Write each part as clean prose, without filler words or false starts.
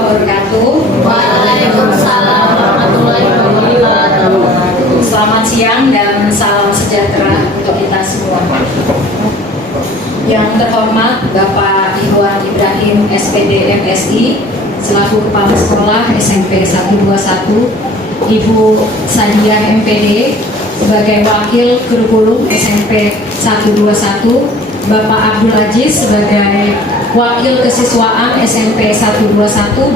wabarakatuh. Waalaikumsalam warahmatullahi wabarakatuh. Selamat siang dan salam sejahtera untuk kita semua. Yang terhormat Bapak Iwan Ibrahim SPD MSI selaku Kepala Sekolah SMP 121, Ibu Sadiah MPD sebagai Wakil Kurikulum SMP 121, Bapak Abdul Aziz sebagai Wakil Kesiswaan SMP 121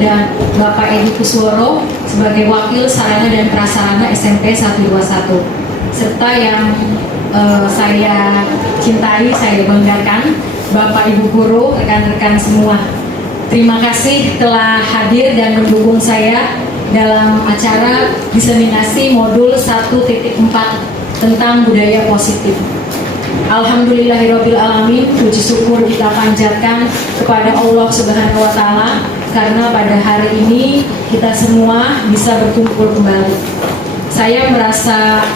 dan Bapak Edi Kusworo sebagai Wakil Sarana dan Prasarana SMP 121, serta yang saya cintai, saya banggakan, Bapak Ibu Guru, rekan-rekan semua. Terima kasih telah hadir dan mendukung saya dalam acara diseminasi modul 1.4 tentang budaya positif. Alhamdulillahirrabbilalamin, puji syukur kita panjatkan kepada Allah Subhanahu wa Ta'ala karena pada hari ini kita semua bisa berkumpul kembali. Saya merasa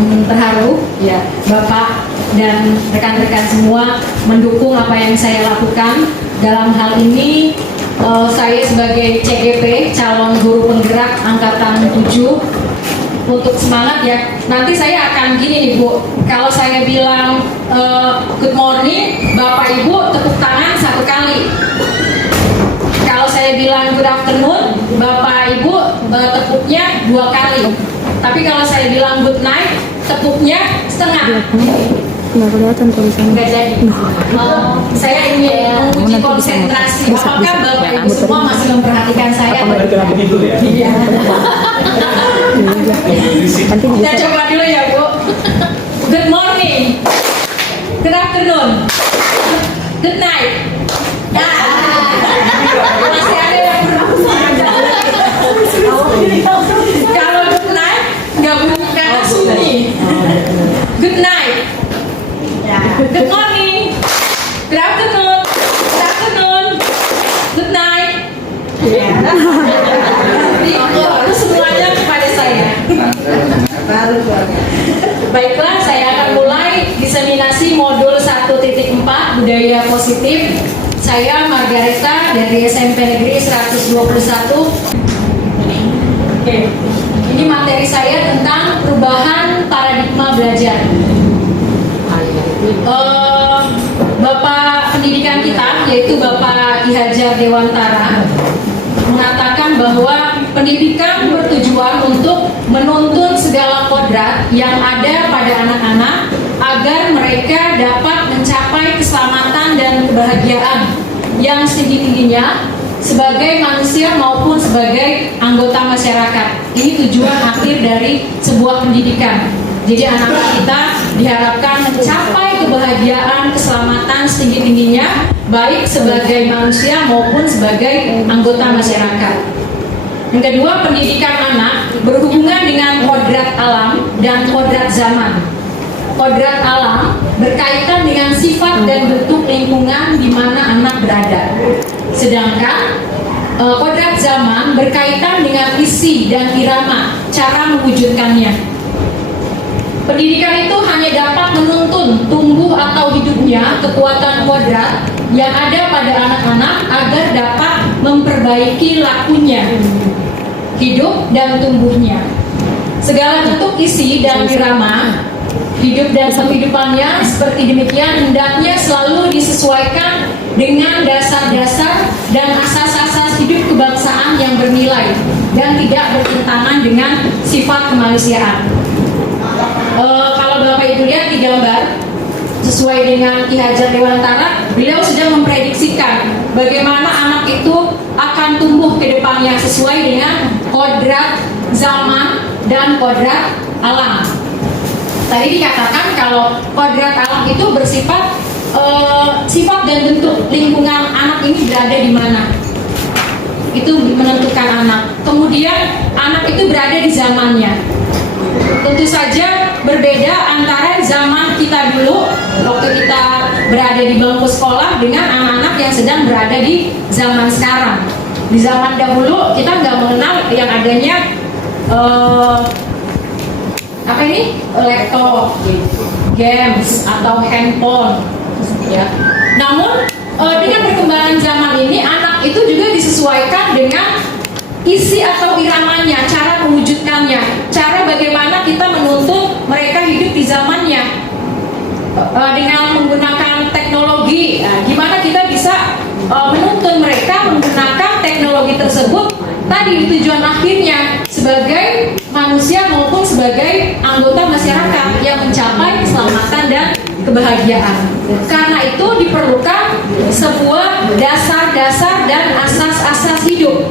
terharu ya, Bapak dan rekan-rekan semua mendukung apa yang saya lakukan. Dalam hal ini saya sebagai CGP, calon guru penggerak angkatan 7, untuk semangat ya. Nanti saya akan gini nih Bu, kalau saya bilang good morning, Bapak Ibu tepuk tangan 1 kali. Kalau saya bilang good afternoon, Bapak Ibu tepuknya 2 kali. Tapi kalau saya bilang good night, tepuknya setengah. Nggak kelihatan tulisannya. Nggak jadi. Saya ingin menguji konsentrasi. Apakah Bapak Ibu semua masih memperhatikan saya? Begitu ya? Iya. Nanti Kita bisa. coba dulu ya Bu. Good morning, good afternoon, good night. Masih ada yang kalau good night nggak bunyi karena sunyi. Good night, good morning, good afternoon, good night. Itu semuanya kepada saya. Baiklah, saya akan mulai diseminasi modul 1.4 budaya positif. Saya Margareta dari SMP Negeri 121. Oke, ini materi saya tentang perubahan paradigma belajar. Bapak pendidikan kita, yaitu Bapak Ki Hajar Dewantara, mengatakan bahwa pendidikan bertujuan untuk menuntun segala kodrat yang ada pada anak-anak agar mereka dapat mencapai keselamatan dan kebahagiaan yang setinggi-tingginya sebagai manusia maupun sebagai anggota masyarakat. Ini tujuan akhir dari sebuah pendidikan. Jadi anak-anak kita diharapkan mencapai kebahagiaan, keselamatan setinggi-tingginya, baik sebagai manusia maupun sebagai anggota masyarakat. Yang kedua, pendidikan anak berhubungan dengan kodrat alam dan kodrat zaman. Kodrat alam berkaitan dengan sifat dan bentuk lingkungan di mana anak berada. Sedangkan kodrat zaman berkaitan dengan isi dan irama, cara mewujudkannya. Pendidikan itu hanya dapat menuntun tumbuh atau hidupnya kekuatan kodrat yang ada pada anak-anak agar dapat memperbaiki lakunya, hidup dan tumbuhnya. Segala bentuk isi dan irama hidup dan kehidupannya seperti demikian hendaknya selalu disesuaikan dengan dasar-dasar dan asas-asas hidup kebangsaan yang bernilai dan tidak bertentangan dengan sifat kemanusiaan. Kalau Bapak Ibu lihat di gambar, sesuai dengan Ki Hajar Dewantara, beliau sedang memprediksikan bagaimana anak itu akan tumbuh ke depannya sesuai dengan kodrat zaman dan kodrat alam. Tadi dikatakan kalau kodrat alam itu bersifat sifat dan bentuk lingkungan anak ini berada di mana. Itu menentukan anak. Kemudian anak itu berada di zamannya. Tentu saja berbeda antara zaman kita dulu waktu kita berada di bangku sekolah dengan anak-anak yang sedang berada di zaman sekarang. Di zaman dahulu kita nggak mengenal yang adanya apa ini, laptop, games atau handphone, ya. Namun dengan perkembangan zaman ini anak itu juga disesuaikan dengan isi atau iramanya, cara mewujudkannya, cara bagaimana kita menuntut mereka hidup di zamannya dengan menggunakan teknologi. Nah, gimana kita bisa menuntun mereka menggunakan teknologi tersebut tadi tujuan akhirnya sebagai manusia maupun sebagai anggota masyarakat yang mencapai keselamatan dan kebahagiaan. Karena itu diperlukan sebuah dasar-dasar dan asas-asas hidup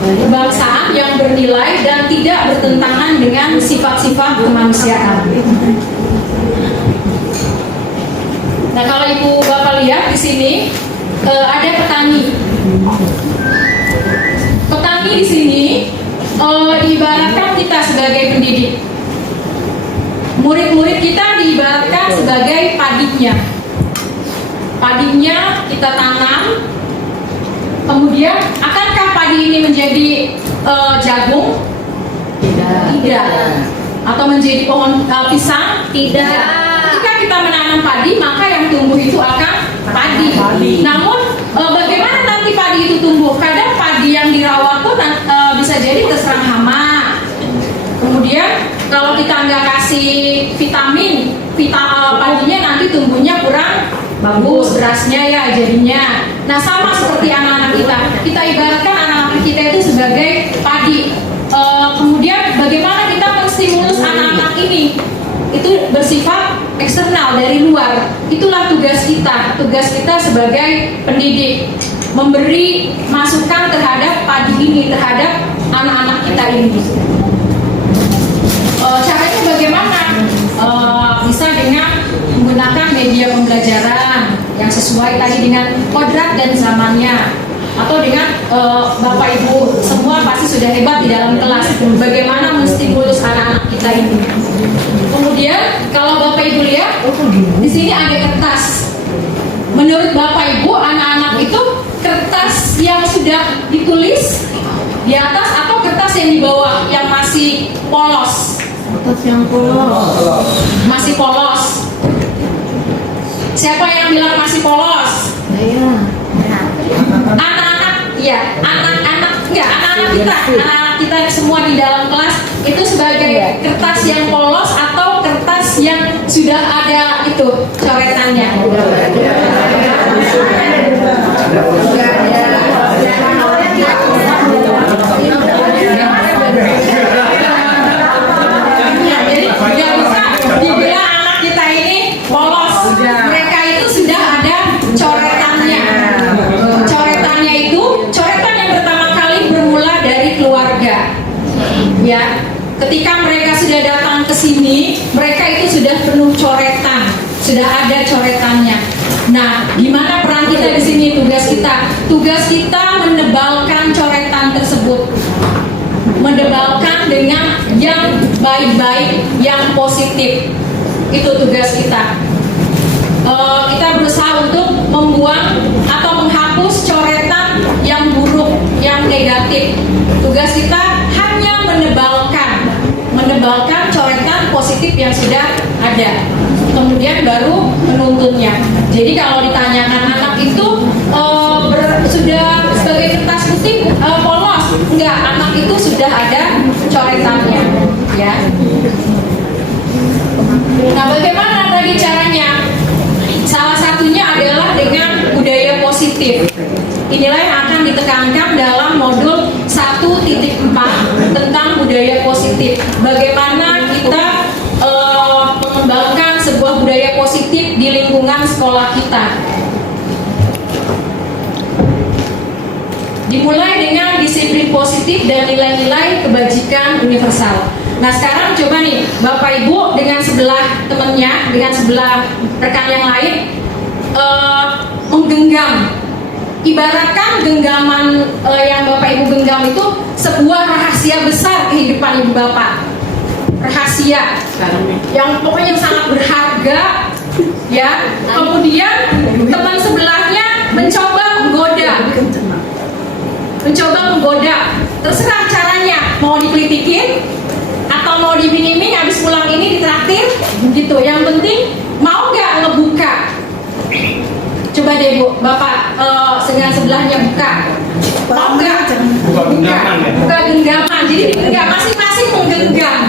kebangsaan yang bernilai dan tidak bertentangan dengan sifat-sifat kemanusiaan. Nah, kalau Ibu Bapak lihat di sini ada petani. Petani di sini diibaratkan kita sebagai pendidik. Murid-murid kita diibaratkan sebagai padinya. Padinya kita tanam. Kemudian akankah padi ini menjadi jagung? Tidak. Atau menjadi pohon pisang? Tidak. Ketika kita menanam padi, maka yang tumbuh itu akan padi. Namun bagaimana nanti padi itu tumbuh? Kadang padi yang dirawat pun bisa jadi terserang hama. Kemudian kalau kita nggak kasih vitamin, padinya nanti tumbuhnya kurang bagus, berasnya ya jadinya. Nah, sama seperti anak-anak kita. Kita ibaratkan anak-anak kita itu sebagai padi. Kemudian bagaimana kita menstimulus anak-anak ini? Itu bersifat eksternal dari luar. Itulah tugas kita. Tugas kita sebagai pendidik, memberi masukan terhadap padi ini, terhadap anak-anak kita ini. Caranya bagaimana? Bisa dengan menggunakan media pembelajaran yang sesuai tadi dengan kodrat dan zamannya, atau dengan Bapak Ibu semua pasti sudah hebat di dalam kelas bagaimana menstimulus anak-anak kita ini. Kemudian kalau Bapak Ibu lihat di sini ada kertas. Menurut Bapak Ibu, anak-anak itu kertas yang sudah ditulis di atas atau kertas yang di bawah yang masih polos? Kertas yang polos. Masih polos. Siapa yang bilang masih polos? Iya. Anak-anak, iya, anak-anak kita semua di dalam kelas itu sebagai kertas yang polos atau kertas yang sudah ada itu coretannya. Jadi nggak bisa dibilang anak kita ini polos. Mereka itu sudah ada coretannya. Coretannya itu coretan yang pertama kali bermula dari keluarga. Ya, ketika mereka sudah datang ke sini, mereka itu sudah penuh coretan, sudah ada coretannya. Nah, gimana peran kita di sini? Tugas kita menebalkan coretan tersebut, menebalkan dengan yang baik-baik, yang positif. Itu tugas kita. Kita berusaha untuk membuang atau menghapus coretan yang buruk, yang negatif. Tugas kita hanya menebalkan coretan positif yang sudah ada. Kemudian baru menuntunnya. Jadi kalau ditanyakan anak itu sudah sebagai kertas putih polos, enggak, anak itu sudah ada coretannya, ya. Nah, bagaimana tadi caranya? Salah satunya adalah dengan budaya positif. Inilah yang akan ditekankan dalam modul 1.4 tentang budaya positif. Bagaimana kita mengembangkan sebuah budaya positif di lingkungan sekolah kita. Dimulai dengan disiplin positif dan nilai-nilai kebajikan universal. Nah, sekarang coba nih Bapak Ibu dengan sebelah temannya, dengan sebelah rekan yang lain menggenggam. Ibaratkan genggaman yang Bapak Ibu genggam itu sebuah rahasia besar kehidupan Ibu Bapak. Rahasia yang pokoknya sangat berharga, ya. Kemudian teman sebelahnya mencoba menggoda. Terserah caranya, mau dikelitikin atau mau diminimin, habis pulang ini ditraktir gitu. Yang penting mau nggak ngebuka. Coba deh Bu, Bapak dengan sebelahnya buka. Mau nggak? Bukan genggaman ya? Bukan genggaman, jadi digenggam masing-masing menggenggam.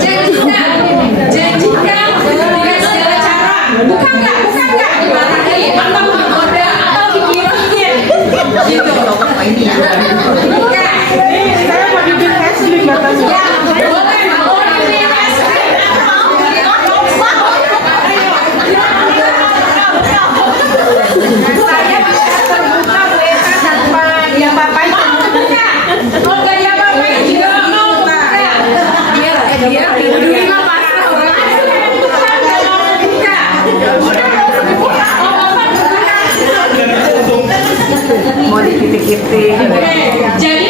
Janjikan dengan segala cara. Bukan nggak? Dimarahi atau menggoda atau dikira-kira gitu. Bukan. Saya mau bikin wrestling katanya. Ya, boleh bikin wrestling. Saya terbuka WA tanpa dia papain terbuka. Kalau nggak dia papain juga mau buka. Dia peduli sama pasar. Mau dikitik-kitik. Jadi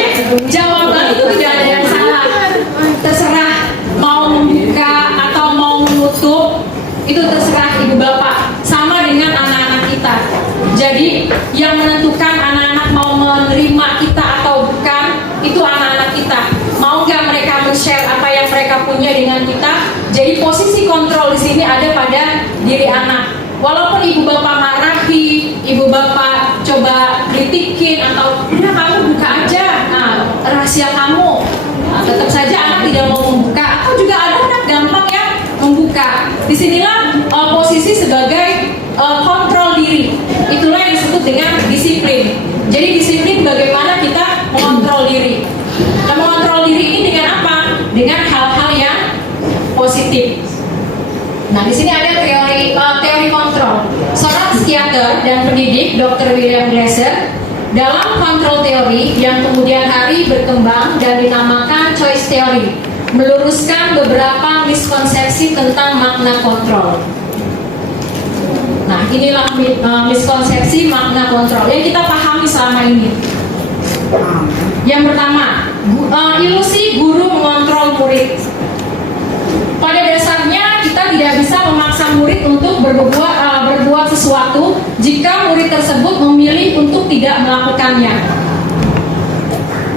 jawaban itu tidak ada yang salah. Terserah mau membuka atau mau menutup, itu terserah ibu bapak. Sama dengan anak-anak kita. Jadi yang menentukan anak-anak mau menerima kita atau bukan, itu anak-anak kita. Mau nggak mereka share apa yang mereka punya dengan kita? Jadi posisi kontrol di sini ada pada diri anak. Walaupun ibu bapak marahi, ibu bapak coba kritikin atau udah kamu buka aja, rahasia kamu, tetap saja anak tidak mau membuka. Atau juga ada anak gampang ya membuka. Disinilah posisi sebagai kontrol diri. Itulah yang disebut dengan disiplin. Jadi disiplin bagaimana kita mengontrol diri. Nah, mengontrol diri ini dengan apa? Dengan hal-hal yang positif. Nah, di sini ada teori kontrol. Seorang psikiater dan pendidik Dr. William Glasser dalam kontrol teori yang kemudian hari berkembang dan dinamakan choice theory, meluruskan beberapa miskonsepsi tentang makna kontrol. Nah, inilah miskonsepsi makna kontrol yang kita pahami selama ini. Yang pertama, ilusi guru mengontrol murid. Pada dasarnya kita tidak bisa memaksa murid untuk berbuat sesuatu jika murid tersebut memilih untuk tidak melakukannya.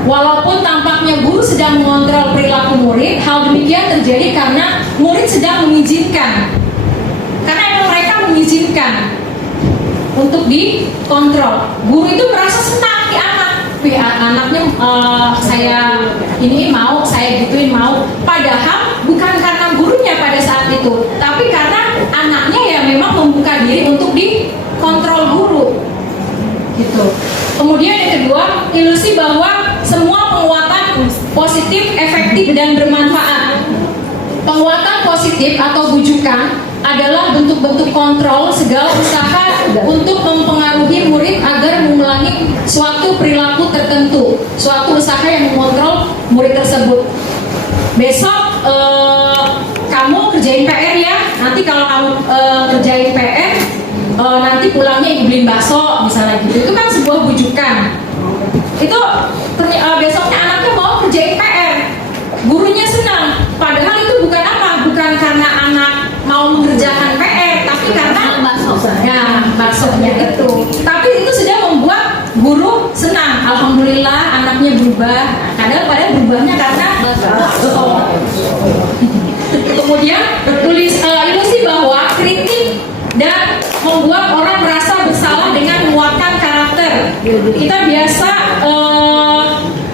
Walaupun tampaknya guru sedang mengontrol perilaku murid, hal demikian terjadi karena murid sedang mengizinkan. Karena emang mereka mengizinkan untuk dikontrol. Guru itu merasa senang di anak. Anaknya saya ini mau, saya gituin mau. Padahal bukan karena gurunya pada saat itu, tapi karena anaknya ya memang membuka diri untuk dikontrol guru. Gitu. Kemudian yang kedua, ilusi bahwa semua penguatan positif, efektif dan bermanfaat. Penguatan positif atau bujukan adalah bentuk-bentuk kontrol segala usaha untuk mempengaruhi murid agar mengulangi suatu perilaku tertentu, suatu usaha yang mengontrol murid tersebut. Besok kamu kerjain PR ya, nanti kalau kamu kerjain PR nanti pulangnya ibu beliin bakso misalnya gitu. Itu kan sebuah bujukan. Itu besoknya anaknya mau kerjain PR, gurunya senang, padahal itu bukan apa, bukan karena anak mau mengerjakan PR, tapi karena baksonya itu. Tapi itu sudah membuat guru senang. Alhamdulillah anaknya berubah. Padahal berubahnya karena bakso. Kemudian ilusi bahwa kritik dan membuat orang merasa bersalah dengan menguatkan karakter. Kita biasa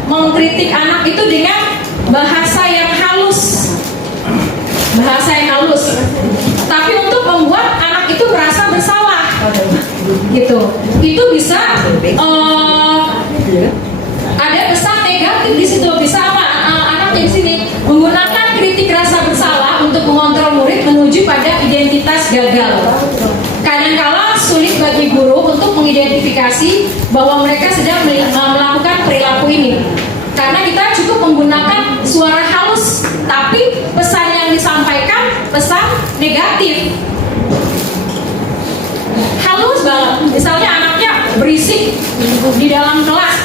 mengkritik anak itu dengan bahasa yang halus. Tapi untuk membuat anak itu merasa bersalah, gitu. Itu bisa ada pesan negatif di situ. Bisa anak di sini menggunakan kritik rasa bersalah untuk mengontrol murid menuju pada identitas gagal. Kadangkala sulit bagi guru untuk mengidentifikasi bahwa mereka sedang melakukan perilaku ini. Karena kita cukup menggunakan suara halus, tapi pesan yang disampaikan pesan negatif. Halus banget. Misalnya anaknya berisik di dalam kelas,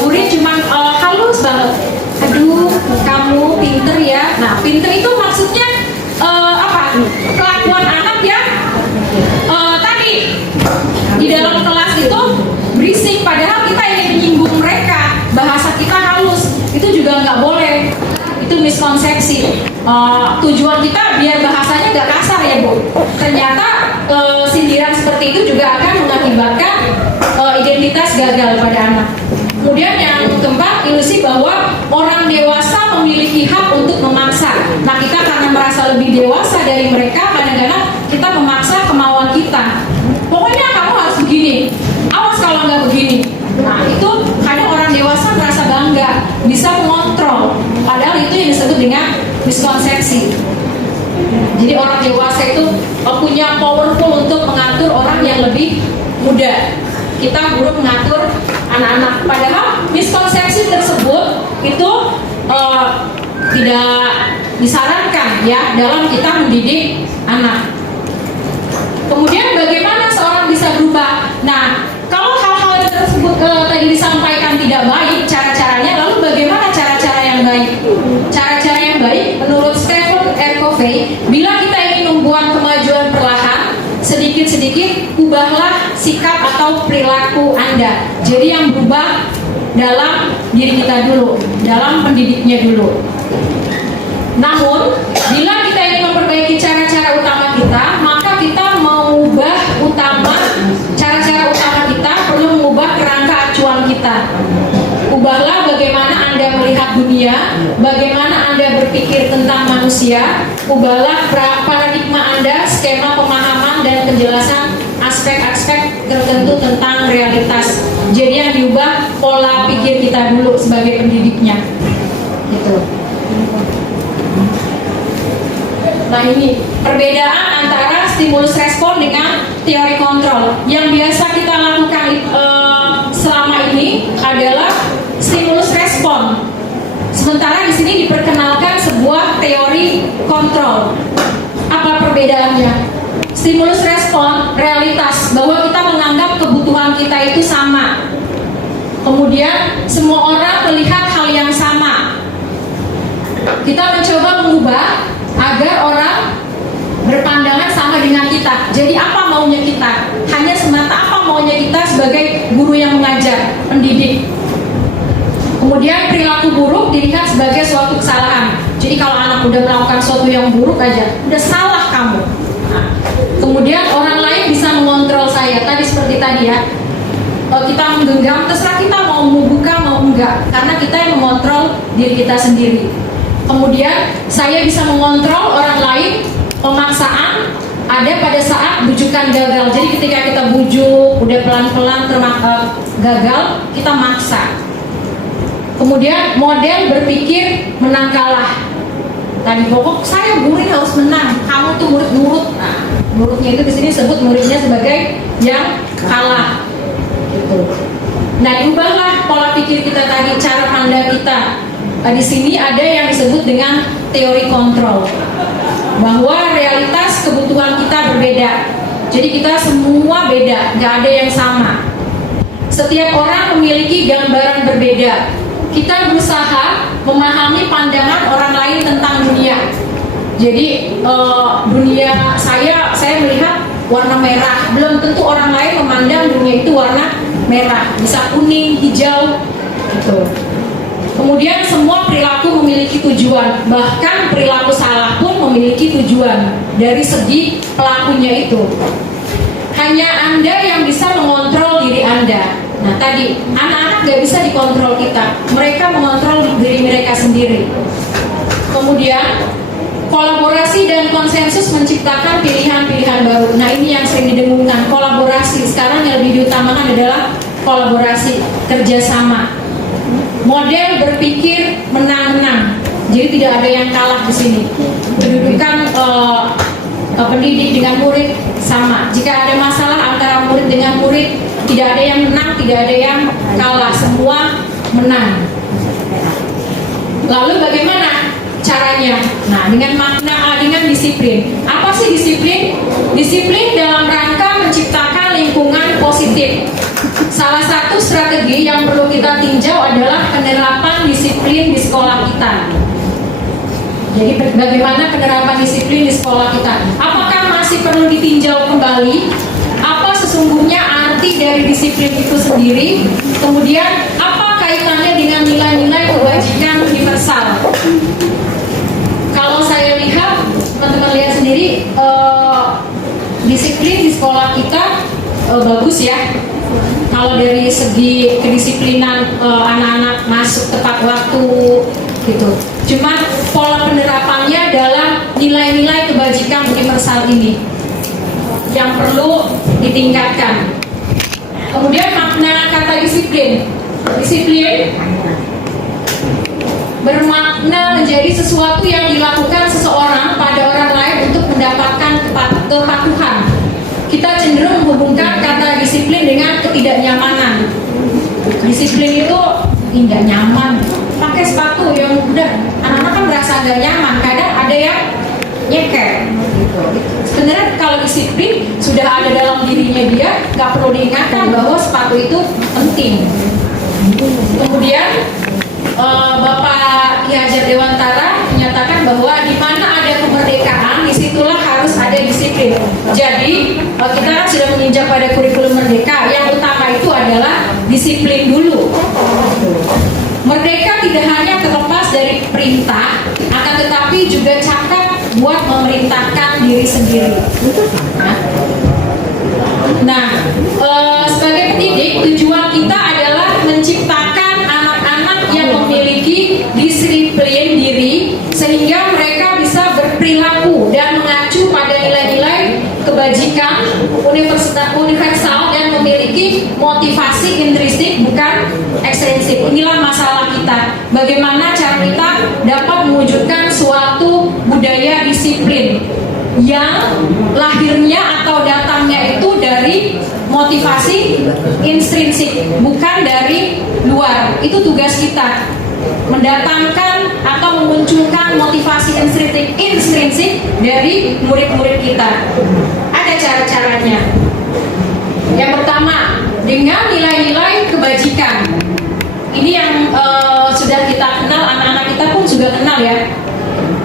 gurunya cuma halus banget. Aduh, kamu pinter ya. Nah, pinter itu maksudnya apa? Kelakuan anak ya. Tadi di dalam kelas itu berisik, padahal kita ingin menyinggung mereka. Bahasa kita halus, itu juga nggak boleh. Itu miskonsepsi. Tujuan kita biar bahasanya nggak kasar ya Bu. Ternyata sindiran seperti itu juga akan mengakibatkan identitas gagal pada anak. Kemudian yang keempat, ilusi bahwa orang dewasa memiliki hak untuk memaksa. Nah, kita karena merasa lebih dewasa dari mereka, kadang-kadang kita memaksa kemauan kita. Pokoknya kamu harus begini, awas kalau nggak begini. Nah, itu kadang orang dewasa merasa bangga, bisa mengontrol. Padahal itu yang disebut dengan miskonsepsi. Jadi orang dewasa itu punya powerful untuk mengatur orang yang lebih muda. Kita buruk mengatur anak-anak. Padahal miskonsepsi tersebut itu tidak disarankan ya dalam kita mendidik anak. Kemudian bagaimana seorang bisa berubah? Nah, kalau hal-hal tersebut tadi disampaikan tidak baik cara-caranya, lalu bagaimana cara-cara yang baik? Cara-cara yang baik menurut Stephen R. Covey, bila kita ingin membuat kemajuan perlahan, sedikit-sedikit ubahlah sikap atau perilaku Anda. Jadi yang berubah dalam diri kita dulu, dalam pendidiknya dulu. Namun, bila kita ingin memperbaiki cara-cara utama kita, maka kita mengubah cara-cara utama kita perlu mengubah kerangka acuan kita. Ubahlah bagaimana Anda melihat dunia, bagaimana Anda berpikir tentang manusia, ubahlah paradigma Anda, skema pemahaman dan penjelasan aspek-aspek tertentu tentang realitas. Jadi yang diubah pola pikir kita dulu sebagai pendidiknya. Gitu. Nah, ini perbedaan antara stimulus respon dengan teori kontrol. Yang biasa kita lakukan selama ini adalah stimulus respon. Sementara di sini diperkenalkan sebuah teori kontrol. Apa perbedaannya? Stimulus respon realitas, bahwa kita menganggap kebutuhan kita itu sama. Kemudian semua orang melihat hal yang sama. Kita mencoba mengubah agar orang berpandangan sama dengan kita. Jadi apa maunya kita? Hanya semata apa maunya kita sebagai guru yang mengajar, pendidik. Kemudian perilaku buruk dilihat sebagai suatu kesalahan. Jadi kalau anak udah melakukan sesuatu yang buruk aja, udah salah kamu. Nah, kemudian orang lain bisa mengontrol saya. Tadi seperti tadi ya, kita menggenggam, terserah kita mau membuka mau enggak, karena kita yang mengontrol diri kita sendiri. Kemudian saya bisa mengontrol orang lain. Pemaksaan ada pada saat bujukan gagal. Jadi ketika kita bujuk, udah pelan-pelan gagal, kita maksa. Kemudian model berpikir menang kalah. Tadi pokok saya murid harus menang, kamu tuh murid nurut. Nah, nurutnya itu di sini sebut muridnya sebagai yang kalah. Gitu. Nah, ubahlah pola pikir kita tadi, cara pandang kita. Di sini ada yang disebut dengan teori kontrol, bahwa realitas kebutuhan kita berbeda. Jadi kita semua beda, nggak ada yang sama. Setiap orang memiliki gambaran berbeda. Kita berusaha memahami pandangan orang lain tentang dunia. Jadi dunia saya melihat warna merah, belum tentu orang lain memandang dunia itu warna merah, bisa kuning, hijau, gitu. Kemudian semua perilaku memiliki tujuan, bahkan perilaku salah pun memiliki tujuan dari segi pelakunya itu. Hanya Anda yang bisa mengontrol diri Anda. Nah tadi, anak-anak gak bisa dikontrol kita, mereka mengontrol diri mereka sendiri. Kemudian, kolaborasi dan konsensus menciptakan pilihan-pilihan baru. Nah ini yang sering didengungkan, kolaborasi. Sekarang yang lebih diutamakan adalah kolaborasi, kerjasama. Model berpikir menang-menang, jadi tidak ada yang kalah di sini. Kedudukan pendidik dengan murid sama. Jika ada masalah antara murid dengan murid, tidak ada yang menang, tidak ada yang kalah, semua menang. Lalu bagaimana caranya? Nah, dengan makna, dengan disiplin. Apa sih disiplin? Disiplin dalam rangka menciptakan lingkungan positif. Salah satu strategi yang perlu kita tinjau adalah penerapan disiplin di sekolah kita. Jadi bagaimana penerapan disiplin di sekolah kita? Apakah masih perlu ditinjau kembali? Apa sesungguhnya arti dari disiplin itu sendiri? Kemudian apa kaitannya dengan nilai-nilai kebajikan universal? Kalau saya lihat, teman-teman lihat sendiri, disiplin di sekolah kita bagus ya. Kalau dari segi kedisiplinan anak-anak masuk tepat waktu gitu. Cuman pola penerapannya dalam nilai-nilai kebajikan universal ini yang perlu ditingkatkan. Kemudian makna kata disiplin. Disiplin bermakna menjadi sesuatu yang dilakukan seseorang pada orang lain untuk mendapatkan kepatuhan. Kita cenderung menghubungkan kata disiplin dengan ketidaknyamanan. Disiplin itu tidak nyaman. Pakai sepatu yang udah anak-anak kan merasa gak nyaman. Kadang ada yang nyeker. Sebenarnya kalau disiplin sudah ada dalam dirinya dia, nggak perlu diingatkan bahwa sepatu itu penting. Kemudian Bapak Ki Hajar Dewantara menyatakan bahwa di mana ada kemerdekaan, disitulah harus ada disiplin. Jadi kita kan sudah menginjak pada kurikulum merdeka. Yang utama itu adalah disiplin dulu. Merdeka tidak hanya terlepas dari perintah, akan tetapi juga cakap buat memerintahkan diri sendiri. Nah, sebagai pendidik, tujuan kita adalah menciptakan anak-anak yang memiliki disiplin diri sehingga mereka bisa berperilaku dan mengacu pada nilai-nilai kebajikan universal dan memiliki motivasi intrinsik bukan ekstrinsik. Inilah masalah kita. Bagaimana cara kita dapat mewujudkan suatu budaya disiplin yang lahirnya atau datangnya itu dari motivasi intrinsik, bukan dari luar. Itu tugas kita, mendatangkan atau memunculkan motivasi intrinsik dari murid-murid kita. Ada cara-caranya. Yang pertama, dengan nilai-nilai kebajikan. Ini yang sudah kita kenal, anak-anak kita pun juga kenal ya.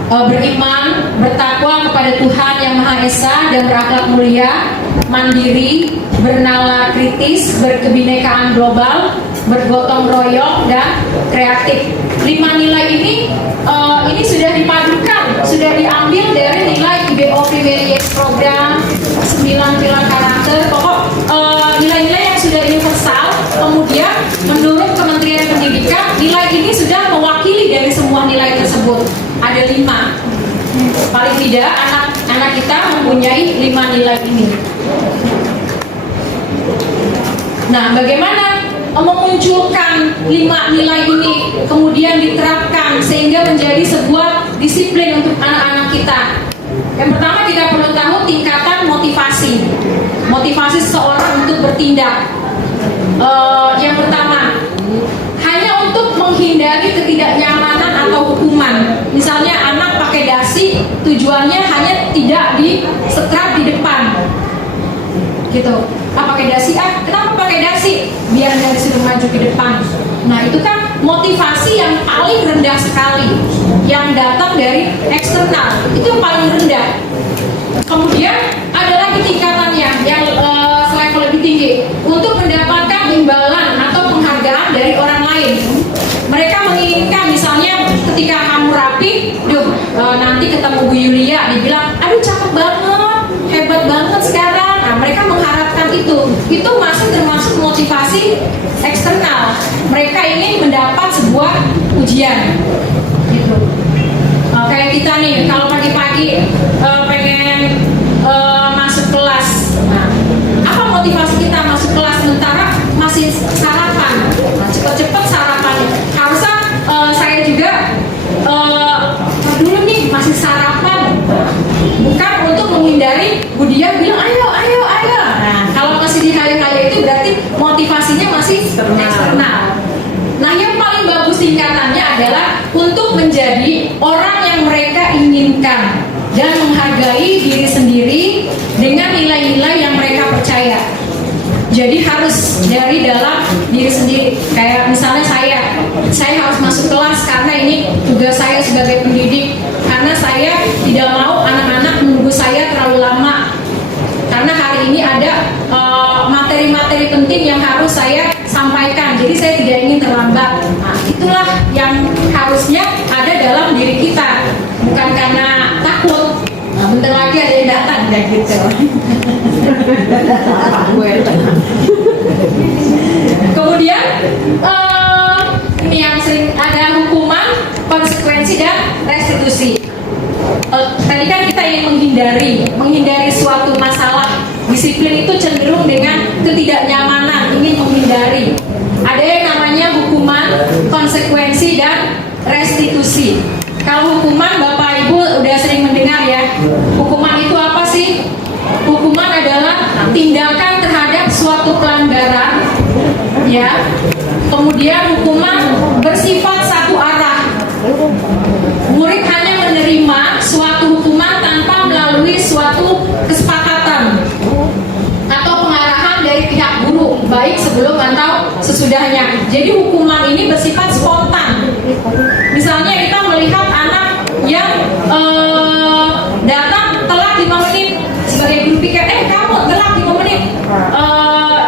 Beriman, bertakwa kepada Tuhan Yang Maha Esa dan berakhlak mulia, mandiri, bernalar kritis, berkebinekaan global, bergotong royong dan kreatif. 5 nilai ini sudah dipadukan, sudah diambil dari nilai IBO Primary Years Program, 9 pilar karakter, pokok nilai-nilai yang sudah universal. Kemudian menurut Kementerian Pendidikan, nilai ini sudah mewakili dari semua nilai tersebut. Ada 5. Paling tidak anak-anak kita mempunyai 5 nilai ini. Nah, bagaimana memunculkan 5 nilai ini kemudian diterapkan sehingga menjadi sebuah disiplin untuk anak-anak kita? Yang pertama, kita perlu tahu tingkatan motivasi seseorang untuk bertindak. Yang pertama, hanya untuk menghindari ketidaknyamanan atau hukuman. Misalnya anak pakai dasi, tujuannya hanya tidak disetrap di depan, gitu. Pakai dasi, kenapa pakai dasi? Biar dari situ maju ke depan. Nah, itu kan motivasi yang paling rendah sekali, yang datang dari eksternal. Itu yang paling rendah. Kemudian ada lagi tingkatannya yang selevel lebih tinggi, untuk mendapatkan imbalan atau penghargaan dari orang lain. Mereka menginginkan, misalnya ketika kamu rapi, nanti ketemu Bu Yulia, dibilang, aduh cakep banget, hebat banget sekarang. Nah, mereka mengharapkan itu masih termasuk motivasi eksternal. Mereka ingin mendapat sebuah ujian, gitu. Kayak kita nih, kalau pagi-pagi pengen masuk kelas. Nah, apa motivasi kita masuk kelas sementara masih sarapan? Nah, cepet-cepet sarapannya. Harusnya saya juga dulu nih masih sarapan, bukan untuk menghindari Budia bilang ayo. Nah, kalau masih dihaya-haya itu berarti motivasinya masih eksternal. Nah, yang paling bagus tingkatannya adalah untuk menjadi orang yang mereka inginkan dan menghargai diri sendiri dengan nilai-nilai yang mereka percaya. Jadi harus dari dalam diri sendiri. Kayak misalnya saya harus masuk kelas karena ini tugas saya sebagai pendidik. Karena saya tidak mau anak-anak menunggu saya terlalu lama. Karena hari ini ada materi-materi penting yang harus saya sampaikan. Jadi saya tidak ingin terlambat. Nah, itulah yang harusnya ada dalam diri kita. Bukan karena takut. Nah, bentar lagi ada yang datang kayak gitu. Disiplin itu cenderung dengan ketidaknyamanan, ingin menghindari. Ada yang namanya hukuman, konsekuensi, dan restitusi. Kalau hukuman, Bapak Ibu udah sering mendengar ya. Hukuman itu apa sih? Hukuman adalah tindakan terhadap suatu pelanggaran, ya. Kemudian hukuman bersifat satu arah. Murid hanya menerima suatu hukuman tanpa melalui suatu kesepakatan atau pengarahan dari pihak guru, baik sebelum atau sesudahnya. Jadi hukuman ini bersifat spontan. Misalnya kita melihat anak yang datang telat 5 menit, sebagai guru pikir, kamu telat 5 menit,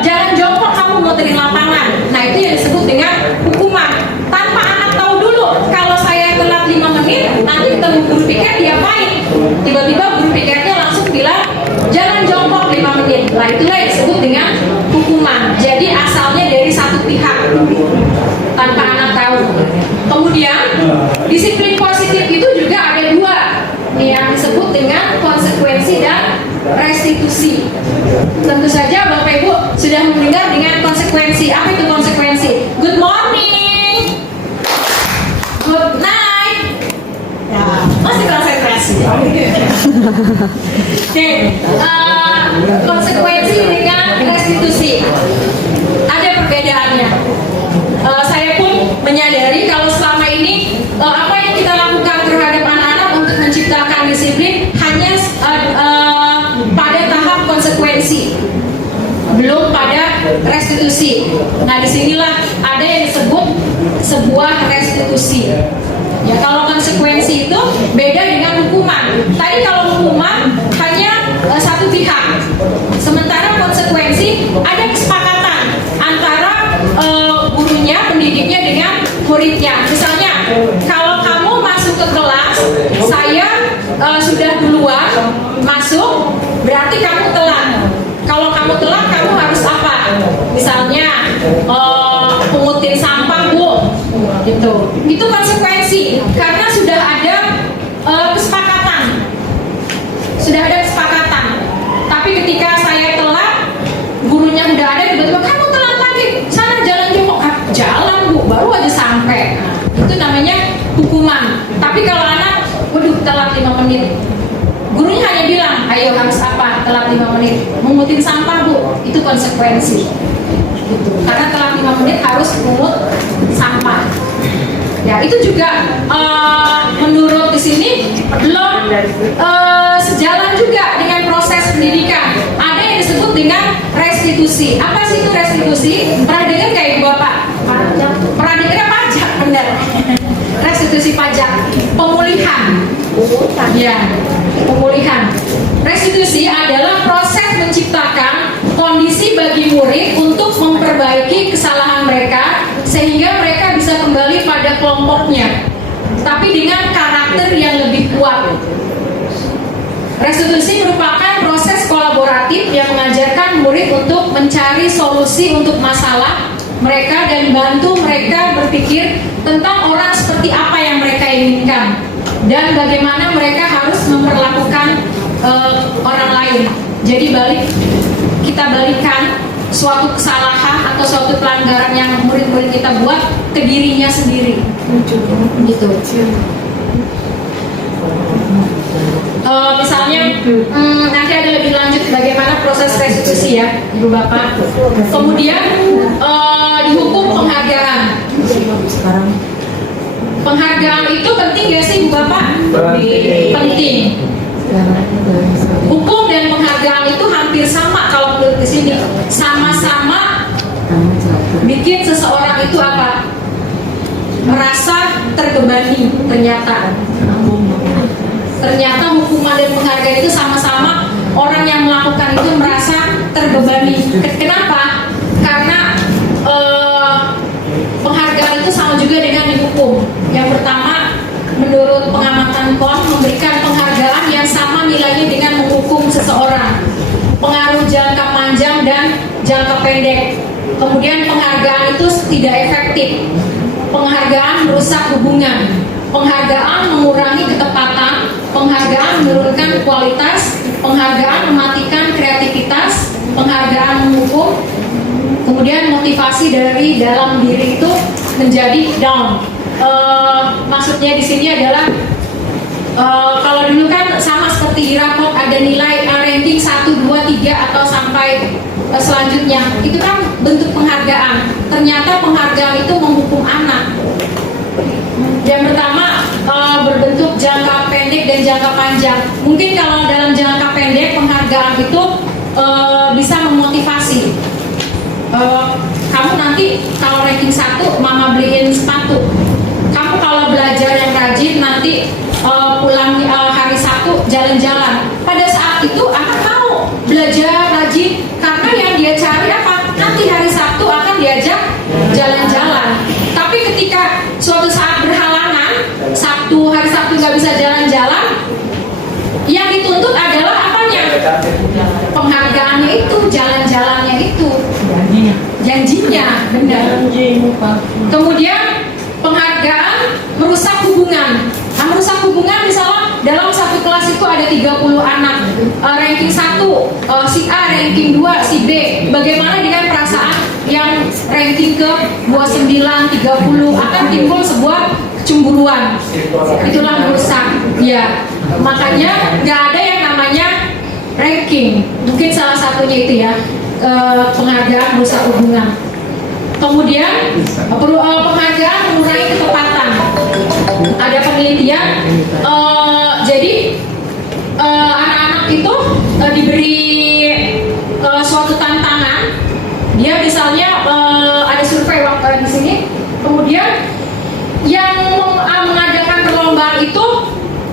jangan jongkok, kamu muterin lapangan. Nah, itu yang disebut dengan hukuman. Tanpa anak tahu dulu, kalau saya telat 5 menit, nanti ketemu guru pikir diapain? Tiba-tiba guru pikirnya langsung bilang, jangan jongkok 5 menit. Nah, itulah yang disebut dengan hukuman. Jadi asalnya dari satu pihak, tanpa anak tahu. Kemudian disiplin positif itu juga ada dua, yang disebut dengan konsekuensi dan restitusi. Tentu saja Bapak Ibu sudah mendengar dengan konsekuensi. Apa itu konsekuensi? Good morning, good night. Ya, masih konsentrasi. Oke, konsekuensi dengan restitusi ada perbedaannya. Saya pun menyadari kalau selama ini apa yang kita lakukan terhadap anak-anak untuk menciptakan disiplin hanya pada tahap konsekuensi, belum pada restitusi. Nah, disinilah ada yang disebut sebuah restitusi. Ya, kalau konsekuensi itu beda dengan hukuman. Tadi kalau hukuman hanya satu pihak, sementara konsekuensi ada kesepakatan antara gurunya, pendidiknya dengan muridnya. Misalnya, kalau kamu masuk ke kelas, saya sudah duluan masuk, berarti kamu telat. Kalau kamu telat, kamu harus apa? Misalnya, pungutin sampah, Bu. Gitu. Itu konsekuensi, karena sudah ada kesepakatan. Sudah ada kesepakatan. Tapi ketika saya telat, gurunya udah ada, tiba-tiba kamu telat lagi, sana jalan jongkok. Jalan, Bu, baru aja sampai. Nah, itu namanya hukuman. Tapi kalau anak, waduh, telat 5 menit, gurunya hanya bilang, ayo harus apa? Telat 5 menit, mengutin sampah, Bu. Itu konsekuensi. Gitu. Karena telat 5 menit harus pungut sampah. Ya, itu juga menurut di sini belum sejalan juga dengan proses pendidikan. Ada yang disebut dengan restitusi. Apa sih itu restitusi? Pernah dengar nggak Ibu Bapak? Pajak. Pernah dengar pajak, benar? Restitusi pajak, pemulihan. Ya, pemulihan. Restitusi adalah proses menciptakan kondisi bagi murid untuk memperbaiki kesalahan mereka sehingga mereka bisa kembali pada kelompoknya, tapi dengan karakter yang lebih kuat. Restitusi merupakan proses kolaboratif yang mengajarkan murid untuk mencari solusi untuk masalah mereka dan bantu mereka berpikir tentang orang seperti apa yang mereka inginkan dan bagaimana mereka harus memperlakukan orang lain. Jadi kita balikan suatu kesalahan atau suatu pelanggaran yang murid-murid kita buat ke dirinya sendiri. Gitu. Misalnya nanti ada lebih lanjut bagaimana proses restitusi ya, Ibu Bapak. Kemudian dihukum penghargaan. Penghargaan itu penting gak sih Ibu Bapak? Penting. Hukum dan penghargaan itu hampir sama kalau menurut di sini. Sama-sama bikin seseorang itu apa? Merasa terbebani. Ternyata hukuman dan penghargaan itu sama-sama orang yang melakukan itu merasa terbebani. Kenapa? Karena penghargaan itu sama juga dengan dihukum. Yang pertama, menurut pengamatan KON, memberikan penghargaan yang sama nilainya dengan menghukum seseorang. Pengaruh jangka panjang dan jangka pendek. Kemudian penghargaan itu tidak efektif. Penghargaan merusak hubungan. Penghargaan mengurangi ketepatan. penghargaan menurunkan kualitas, penghargaan mematikan kreativitas, penghargaan menghukum, kemudian motivasi dari dalam diri itu menjadi down. Maksudnya di sini adalah kalau dulu kan sama seperti di raport ada nilai ranking 1, 2, 3 atau sampai selanjutnya, itu kan bentuk penghargaan. Ternyata penghargaan itu menghukum anak. Yang pertama berbentuk jangka pendek dan jangka panjang. Mungkin kalau dalam jangka pendek penghargaan itu bisa memotivasi. Kamu nanti kalau ranking 1 mama beliin sepatu. Kamu kalau belajar yang rajin nanti pulang hari Sabtu jalan-jalan. Pada saat itu akan mau belajar rajin karena yang dia cari apa? Nanti hari Sabtu akan diajak jalan-jalan. Tapi ketika suatu saat berhalangan, hari Sabtu nggak bisa jalan-jalan, yang dituntut adalah apanya? Penghargaannya itu, jalan-jalannya itu, janjinya, benar. Kemudian penghargaan merusak hubungan. Nah, merusak hubungan misalnya dalam satu kelas itu ada 30 anak, ranking 1 si A, ranking 2 si B. Bagaimana dengan perasaan yang ranking ke 29, 30 akan timbul sebuah kecemburuan. Itulah merusak. Ya, makanya nggak ada yang namanya ranking. Mungkin salah satunya itu ya, penghargaan merusak hubungan. Kemudian penghargaan mengurangi ketepatan. Ada penelitian, jadi anak-anak itu diberi suatu tantangan. Dia misalnya ada survei waktu di sini. Kemudian yang mengadakan perlombaan itu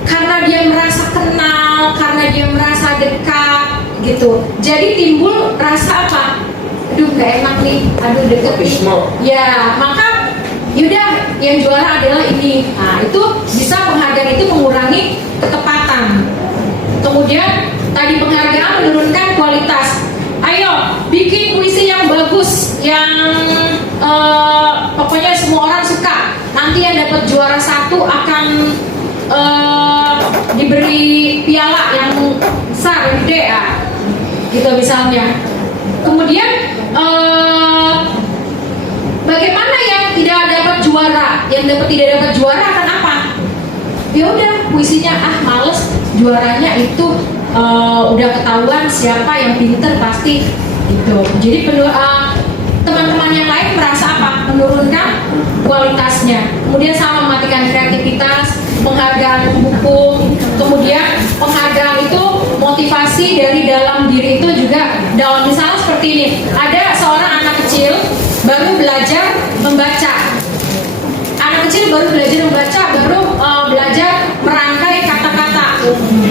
karena dia merasa kenal, karena dia merasa dekat, gitu. Jadi timbul rasa apa? Aduh gak enak nih, aduh deket nih. Ya, maka yaudah yang juara adalah ini. Nah, itu bisa penghargaan itu mengurangi ketepatan. Kemudian tadi penghargaan menurunkan kualitas. Ayo bikin puisi yang bagus, yang pokoknya semua orang suka. Nanti yang dapat juara 1 akan diberi piala yang besar, gede ya, gitu misalnya. Kemudian bagaimana yang tidak dapat juara? Yang tidak dapat juara akan apa? Ya udah, puisinya males, juaranya itu udah ketahuan siapa yang pinter pasti gitu. Jadi teman-teman yang lain merasa apa? Menurunkan kualitasnya. Kemudian sama mematikan kreativitas, penghargaan hukum, kemudian penghargaan itu motivasi dari dalam diri itu juga dalam. Misalnya seperti ini, ada seorang anak kecil baru belajar membaca. Anak kecil baru belajar membaca, baru belajar merangkai kata-kata.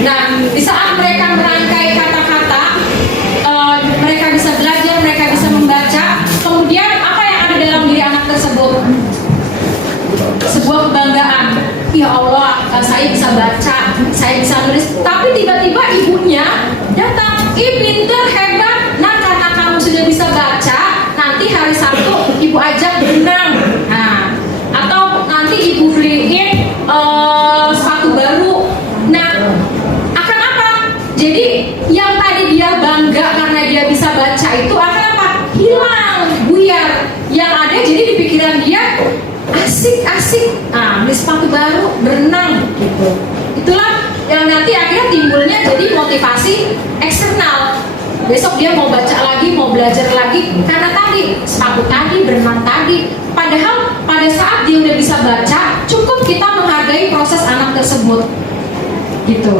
Nah, di saat mereka merangkai kata-kata, mereka bisa belajar, mereka bisa membaca. Kemudian apa yang ada dalam diri anak tersebut? Sebuah kebanggaan. Ya Allah, saya bisa baca, saya bisa nulis. Tapi tiba-tiba ibunya datang, pinter, hebat. Nah, karena kamu sudah bisa baca, nanti hari Sabtu ibu ajak berenang. Nah, atau nanti ibu beliin sepatu baru. Nah, akan apa? Jadi yang tadi dia bangga karena dia bisa baca itu akan apa? Hilang, buyar. Yang ada jadi di pikiran dia asik, beli sepatu baru, berenang gitu. Itulah yang nanti akhirnya timbulnya jadi motivasi eksternal. Besok dia mau baca lagi, mau belajar lagi karena tadi sepatu tadi, berenang tadi. Padahal pada saat dia udah bisa baca, cukup kita menghargai proses anak tersebut. Gitu.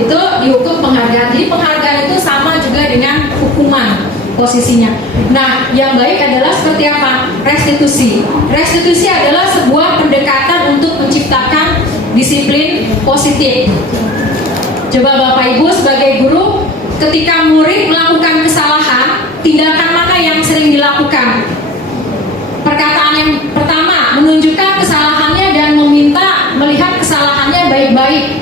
Itu dihukum penghargaan. Jadi penghargaan itu sama juga dengan hukuman posisinya. Nah, yang baik adalah seperti apa? Restitusi. Restitusi adalah sebuah pendekatan untuk menciptakan disiplin positif. Coba Bapak Ibu sebagai guru, ketika murid melakukan kesalahan, tindakan mana yang sering dilakukan? Perkataan yang pertama, menunjukkan kesalahannya dan meminta melihat kesalahannya baik-baik.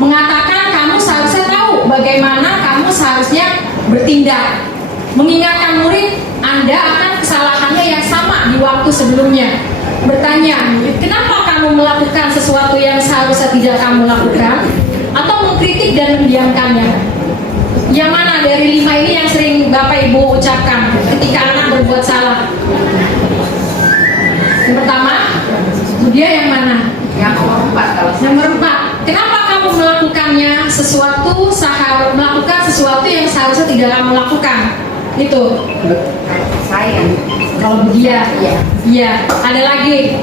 Mengatakan kamu seharusnya tahu bagaimana kamu seharusnya bertindak. Mengingatkan murid, Anda akan kesalahannya yang sama di waktu sebelumnya. Bertanya, kenapa kamu kamu melakukan sesuatu yang seharusnya tidak kamu lakukan, atau mengkritik dan mendiamkannya? Yang mana dari 5 ini yang sering Bapak Ibu ucapkan ketika anak berbuat salah? Yang pertama, dia yang mana? Yang nomor 4 kalau Nomor 4. Kenapa kamu melakukannya melakukan sesuatu yang seharusnya tidak kamu lakukan? Itu. saya. Kalau dia, iya. Ada lagi?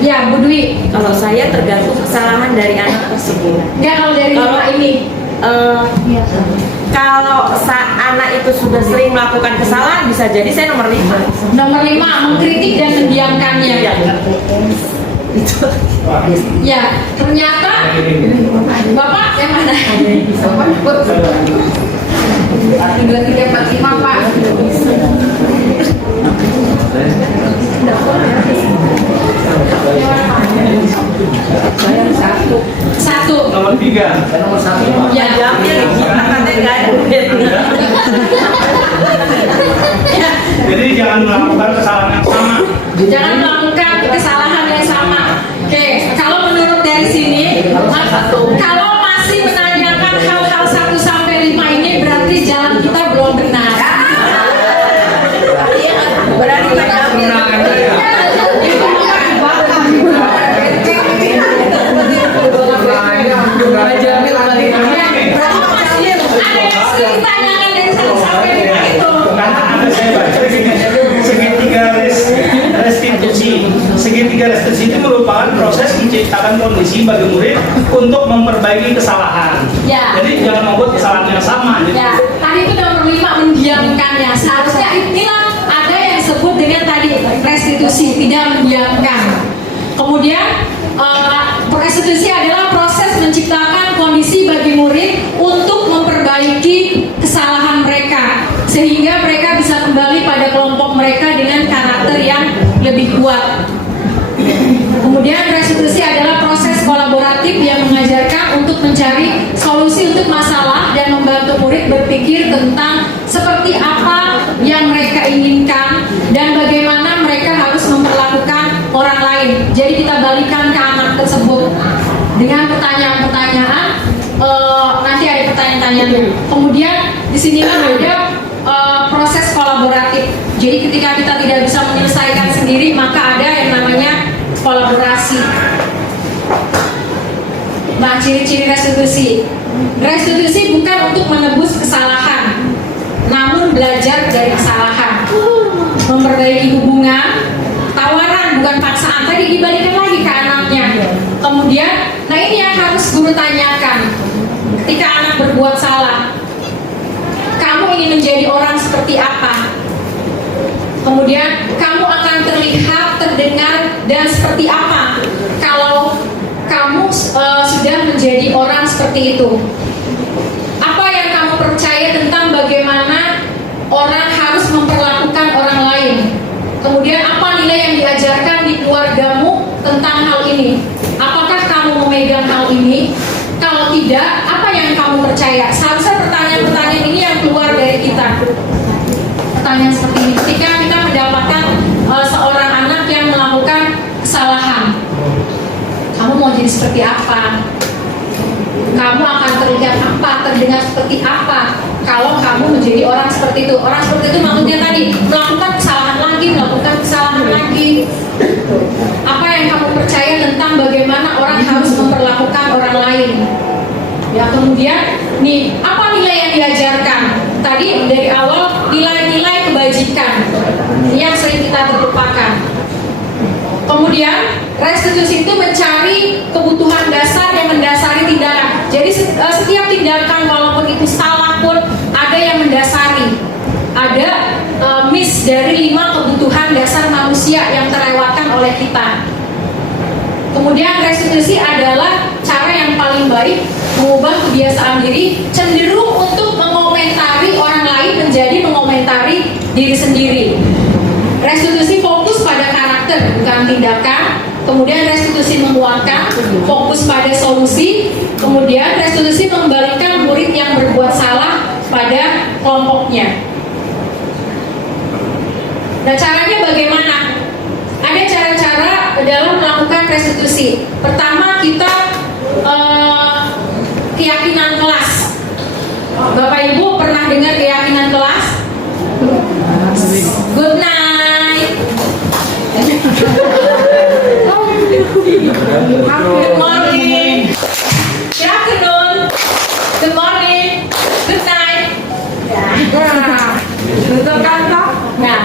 Ya, Bu Dwi. Kalau saya tergantung kesalahan dari anak tersebut. Enggak, kalau dari 5 ini. Kalau anak itu sudah sering melakukan kesalahan, bisa jadi saya nomor 5. Nomor 5, mengkritik dan mendiamkannya. Iya. Ya, ternyata Bapak yang mana? 1, 2, 3, 4, 5 Pak. Satu. Nomor 3. Ya. Jamnya katanya nggak ada duit. Jadi jangan melakukan kesalahan yang sama. Jangan melakukan kesalahan yang sama. Oke, kalau menurut dari sini, kalau masih menanyakan hal-hal 1 sampai 5 ini berarti jalan kita belum benar. Berarti nggak jamnya. Kalau masih ada yang sering tanyakan dari 1 sampai 5 itu. Karena ada saya baca segitiga restitusi itu merupakan proses menciptakan kondisi bagi murid untuk memperbaiki kesalahan. Ya. Jadi jangan membuat kesalahan yang sama. Ya, tadi itu nomor 5 mendiamkannya. Seharusnya inilah ada yang disebut dengan tadi restitusi, tidak mendiamkan. Kemudian restitusi adalah proses menciptakan kondisi bagi murid untuk memperbaiki kesalahan mereka sehingga mereka bisa kembali pada kelompok mereka dengan karakter yang lebih kuat. Kemudian restitusi adalah proses kolaboratif yang mengajarkan untuk mencari solusi untuk masalah dan membantu murid berpikir tentang seperti apa yang mereka inginkan dan bagaimana mereka harus memperlakukan orang lain. Jadi kita balikan ke anak tersebut dengan pertanyaan-pertanyaan. Nanti ada pertanyaan-pertanyaannya. Kemudian di sinilah ada proses kolaboratif. Jadi ketika kita tidak bisa menyelesaikan sendiri, maka ada yang namanya kolaborasi. Nah, ciri-ciri restitusi. Restitusi bukan untuk menebus kesalahan, namun belajar dari kesalahan. Memperbaiki hubungan, tawaran bukan paksaan. Tadi dibalikan lagi ke anaknya. Kemudian, nah ini yang harus guru tanyakan. Ketika anak berbuat salah, kamu ingin menjadi orang seperti apa? Kemudian kamu akan terlihat, terdengar, dan seperti apa kalau kamu sudah menjadi orang seperti itu? Apa yang kamu percaya tentang bagaimana orang harus memperlakukan orang lain? Kemudian apa nilai yang diajarkan di keluargamu tentang hal ini? Apakah kamu memegang hal ini? Kalau tidak, apa yang kamu percaya? Seharusnya pertanyaan-pertanyaan ini yang keluar dari kita. Pertanyaan seperti ini. Ketika kita mendapatkan seorang anak yang melakukan kesalahan, kamu mau jadi seperti apa? Kamu akan terlihat apa? Terdengar seperti apa? Kalau kamu menjadi orang seperti itu. Orang seperti itu maksudnya tadi melakukan kesalahan lagi. Apa yang kamu percaya tentang bagaimana orang harus memperlakukan orang lain? Ya, kemudian nih, apa nilai yang diajarkan? Tadi dari awal nilai-nilai kebajikan yang sering kita terlupakan. Kemudian restitusi itu mencari kebutuhan dasar yang mendasari tindakan. Jadi setiap tindakan walaupun itu salah pun ada yang mendasari. Ada miss dari 5 kebutuhan dasar manusia yang terlewatkan oleh kita. Kemudian restitusi adalah cara yang paling baik mengubah kebiasaan diri cenderung untuk mengomentari orang lain menjadi mengomentari diri sendiri. Restitusi fokus pada karakter bukan tindakan. Kemudian restitusi menguatkan, fokus pada solusi. Kemudian restitusi mengembalikan murid yang berbuat salah pada kelompoknya. Nah, caranya bagaimana? Ada cara-cara dalam melakukan restitusi. Pertama kita keyakinan kelas. Bapak Ibu pernah dengar keyakinan kelas? Good night. Good morning. Good afternoon. Good morning. Good night. Betul kan, Pak? Nah,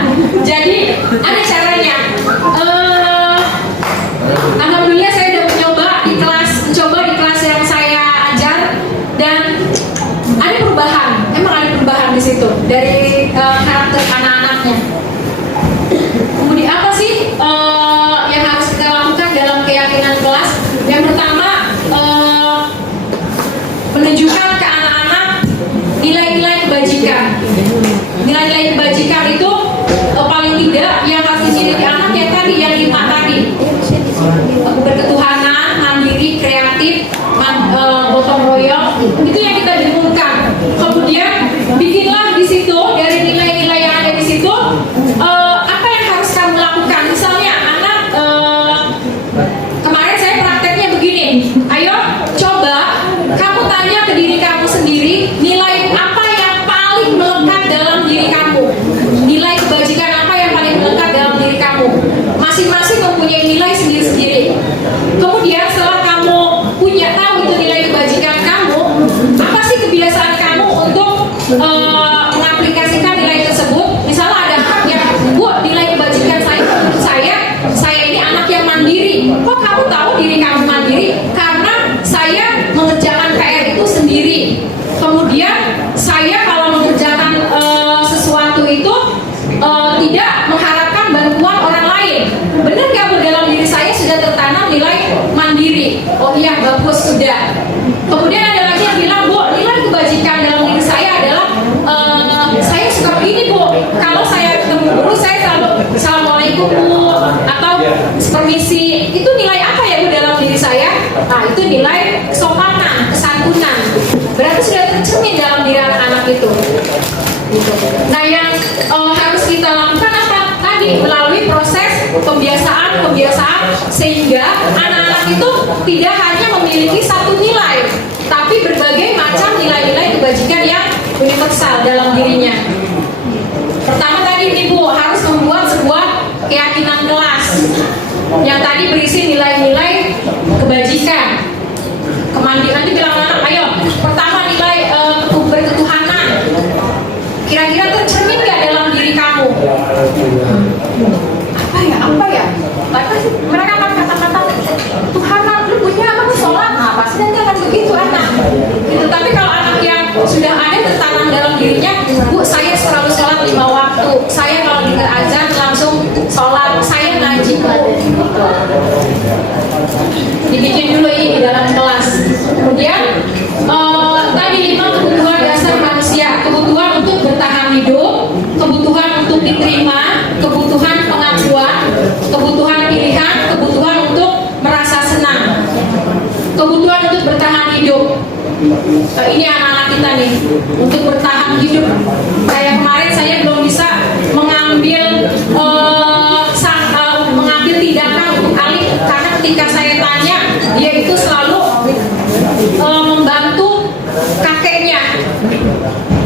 jadi ada caranya. Alhamdulillah saya udah mencoba di kelas yang saya ajar, dan ada perubahan. Emang ada perubahan di situ dari karakter anak-anaknya. Kemudian apa sih yang harus kita lakukan dalam keyakinan kelas? Yang pertama, menunjukkan ke anak-anak nilai-nilai kebajikan. Nilai-nilai kebajikan itu paling tidak yang harus dimiliki anak yang tadi, yang 5 tadi. Berketuhanan, mandiri, kreatif, gotong royong, itu yang kita dengungkan. Kemudian bikinlah di situ dari nilai-nilai yang ada di situ apa yang harus kamu lakukan. Misalnya anak kemarin saya prakteknya begini. Ayo coba kamu tanya ke diri kamu sendiri, nilai apa yang paling melekat dalam diri kamu, nilai kebajikan apa yang paling melekat dalam diri kamu. Masing-masing mempunyai nilai sendiri-sendiri. Kemudian setelah kamu punya tahu itu nilai kebajikan kamu, apa sih kebiasaan kamu untuk mengaplikasikan nilai tersebut. Misalnya ada anak yang, Bu, nilai kebajikan saya menurut saya ini anak yang mandiri. Kok kamu tahu diri kamu mandiri? Karena saya mengerjakan PR itu sendiri. Kemudian saya kalau mengerjakan sesuatu itu tidak mengharapkan bantuan orang lain. Benar nggak, Bu? Dalam diri saya sudah tertanam nilai mandiri. Oh iya, bagus, sudah. Kemudian ada lagi yang bilang, Bu, nilai kebajikan dalam diri saya adalah saya suka begini, Bu. Kalau saya ketemu guru, saya selalu Assalamualaikum, Bu, atau permisi. Itu nilai apa ya, Bu, dalam diri saya? Nah, itu nilai kesopanan, kesantunan. Berarti sudah tercermin dalam diri anak-anak itu. Nah, yang harus kita lakukan apa? Tadi melalui proses pembiasaan sehingga anak-anak itu tidak hanya memiliki satu nilai, tapi berbagai macam nilai-nilai kebajikan yang universal dalam dirinya. Pertama tadi Ibu harus membuat sebuah keyakinan kelas yang tadi berisi nilai-nilai kebajikan. Kemandiran, nanti bilang anak, ayo pertama nilai berketuhanan. Kira-kira tercermin nggak dalam diri kamu? Apa ya? Mereka akan kata-kata Tuhan, lu punya apa tuh sholat? Nah, pasti nanti akan begitu anak. Gitu. Tapi kalau anak yang sudah ada tertanam dalam dirinya, Bu, saya selalu sholat 5 waktu. Saya kalau dengar azan langsung sholat. Saya ngaji. Dibikin dulu ini di dalam kelas. Kemudian tadi 5 kebutuhan dasar manusia. Kebutuhan untuk bertahan hidup, kebutuhan untuk diterima, kebutuhan pengakuan, kebutuhan pilihan, kebutuhan untuk merasa senang, kebutuhan untuk bertahan hidup. Ini anak-anak kita nih, untuk bertahan hidup. Kayak kemarin saya belum bisa mengambil tindakan untuk Alif, karena ketika saya tanya, dia itu selalu membantu kakeknya.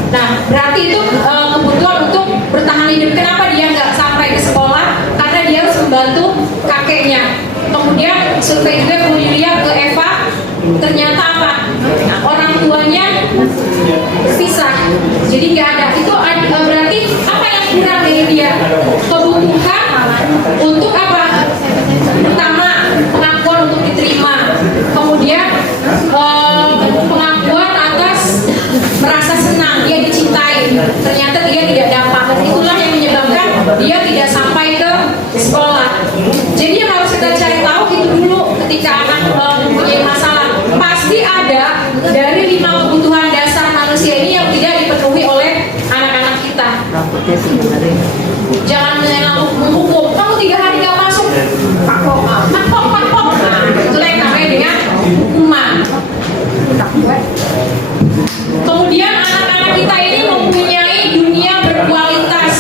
Nah, berarti itu kebutuhan untuk bertahan hidup. Kenapa dia nggak sampai ke sekolah? Karena dia harus membantu kakeknya. Kemudian survei juga mau dilihat ke Eva, ternyata apa? Nah, orang tuanya berpisah, jadi nggak ada. Itu berarti apa yang kurang dari dia? Kebutuhan untuk apa? Pertama, pengakuan untuk diterima. Kemudian pengakuan atas merasa senang, dia dicintai. Ternyata dia tidak dapat. Itulah yang menyebabkan dia tidak sampai ke sekolah. Jadi yang harus kita cari tahu itu dulu ketika anak mempunyai masalah. Pasti ada dari 5 kebutuhan dasar manusia ini yang tidak dipenuhi oleh anak-anak kita. Jangan menghukum, kamu 3 hari gak masuk, pakpok. Nah, itulah yang namanya dengan hukuman. Kemudian anak-anak kita ini mempunyai dunia berkualitas.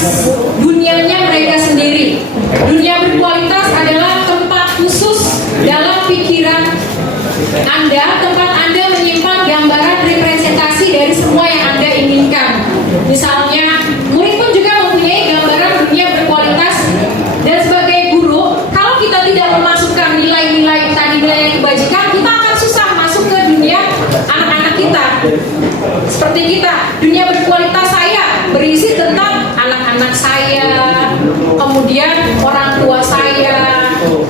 Dunianya mereka sendiri. Dunia berkualitas adalah tempat khusus dan kemudian orang tua saya.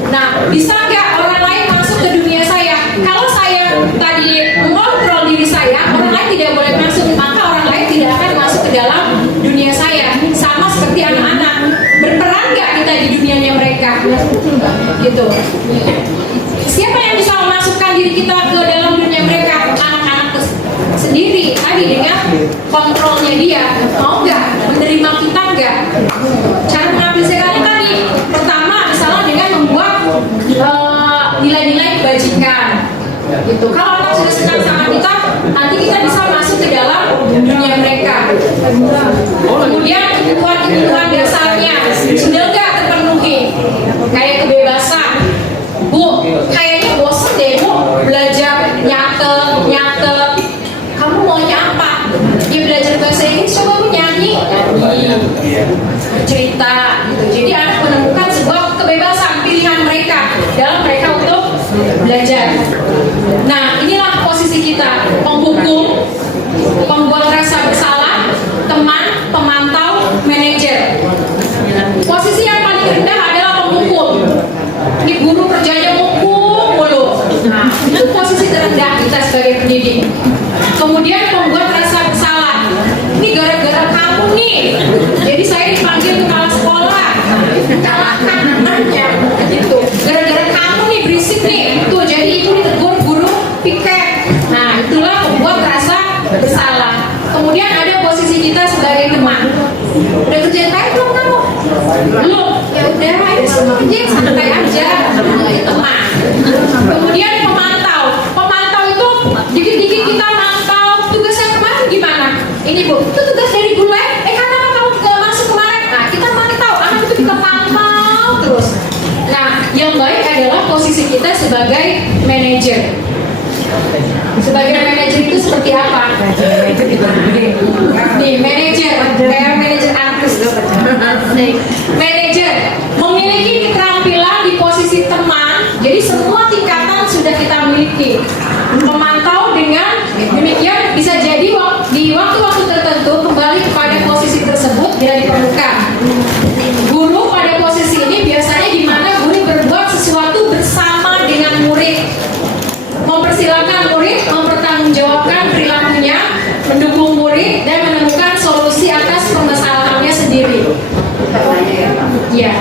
Nah, bisa nggak orang lain masuk ke dunia saya? Kalau saya tadi mengontrol diri saya, orang lain tidak boleh masuk, maka orang lain tidak akan masuk ke dalam dunia saya. Sama seperti anak-anak, berperan nggak kita di dunianya mereka? Gitu. Siapa yang bisa memasukkan diri kita ke dalam dunia mereka? Anak-anak sendiri tadi dengan kontrolnya dia. Mau nggak menerima kita nggak? Cara mengaplikasikannya tadi, pertama misalnya dengan membuat nilai-nilai kebajikan. Gitu. Kalau anak sudah senang sama kita, nanti kita bisa masuk ke dalam dunia mereka. Kemudian kebutuhan dasarnya sudah nggak terpenuhi, kayak kebebasan. Bu, kayaknya bosen deh Bu belajar nyatet. Kamu maunya apa? Ya belajar bahasa Inggris, coba Bu nyanyi, cerita gitu. Jadi anak menemukan sebuah kebebasan pilihan mereka dalam mereka untuk belajar. Nah, inilah posisi kita: penghukum, pembuat rasa bersalah, teman, pemantau, manajer. Posisi yang paling rendah adalah penghukum. Ini guru kerjanya hukum mulu. Nah, itu posisi terendah kita sebagai pendidik. Kemudian pembuat rasa bersalah. Ini gara-gara kamu nih, jadi saya dipanggil kepala sekolah. Kalahkan anaknya, gitu. Gara-gara kamu nih berisik nih, tuh jadi ibu ditegur guru piket. Nah, itulah pembuat rasa bersalah. Kemudian ada posisi kita sebagai teman. Udah kerjaan kayak belum kamu? Belum. Ya udah, ayo sama kerja santai aja. Teman. Kemudian pemantau. Pemantau itu dikit-dikit kita mantau tugasnya kemarin gimana? Ini Bu, itu tugas dari gue. Kenapa kamu gak masuk kemarin? Nah, kita mantau. Anak itu kita pantau terus. Nah, yang baik adalah posisi kita sebagai manajer. Sebagai manajer itu seperti apa? Nih, manajer, kayak manajer artis. Manajer memiliki keterampilan di posisi teman, jadi semua tingkatan sudah kita miliki. Memantau dengan demikian bisa jadi di waktu-waktu tertentu kembali kepada posisi tersebut bila diperlukan. Guru pada posisi ini biasanya di mana guru berbuat sesuatu bersama dengan murid, mempersilahkan murid mempertanggungjawabkan perilakunya, mendukung murid dan menemukan solusi atas permasalahannya sendiri. Ya.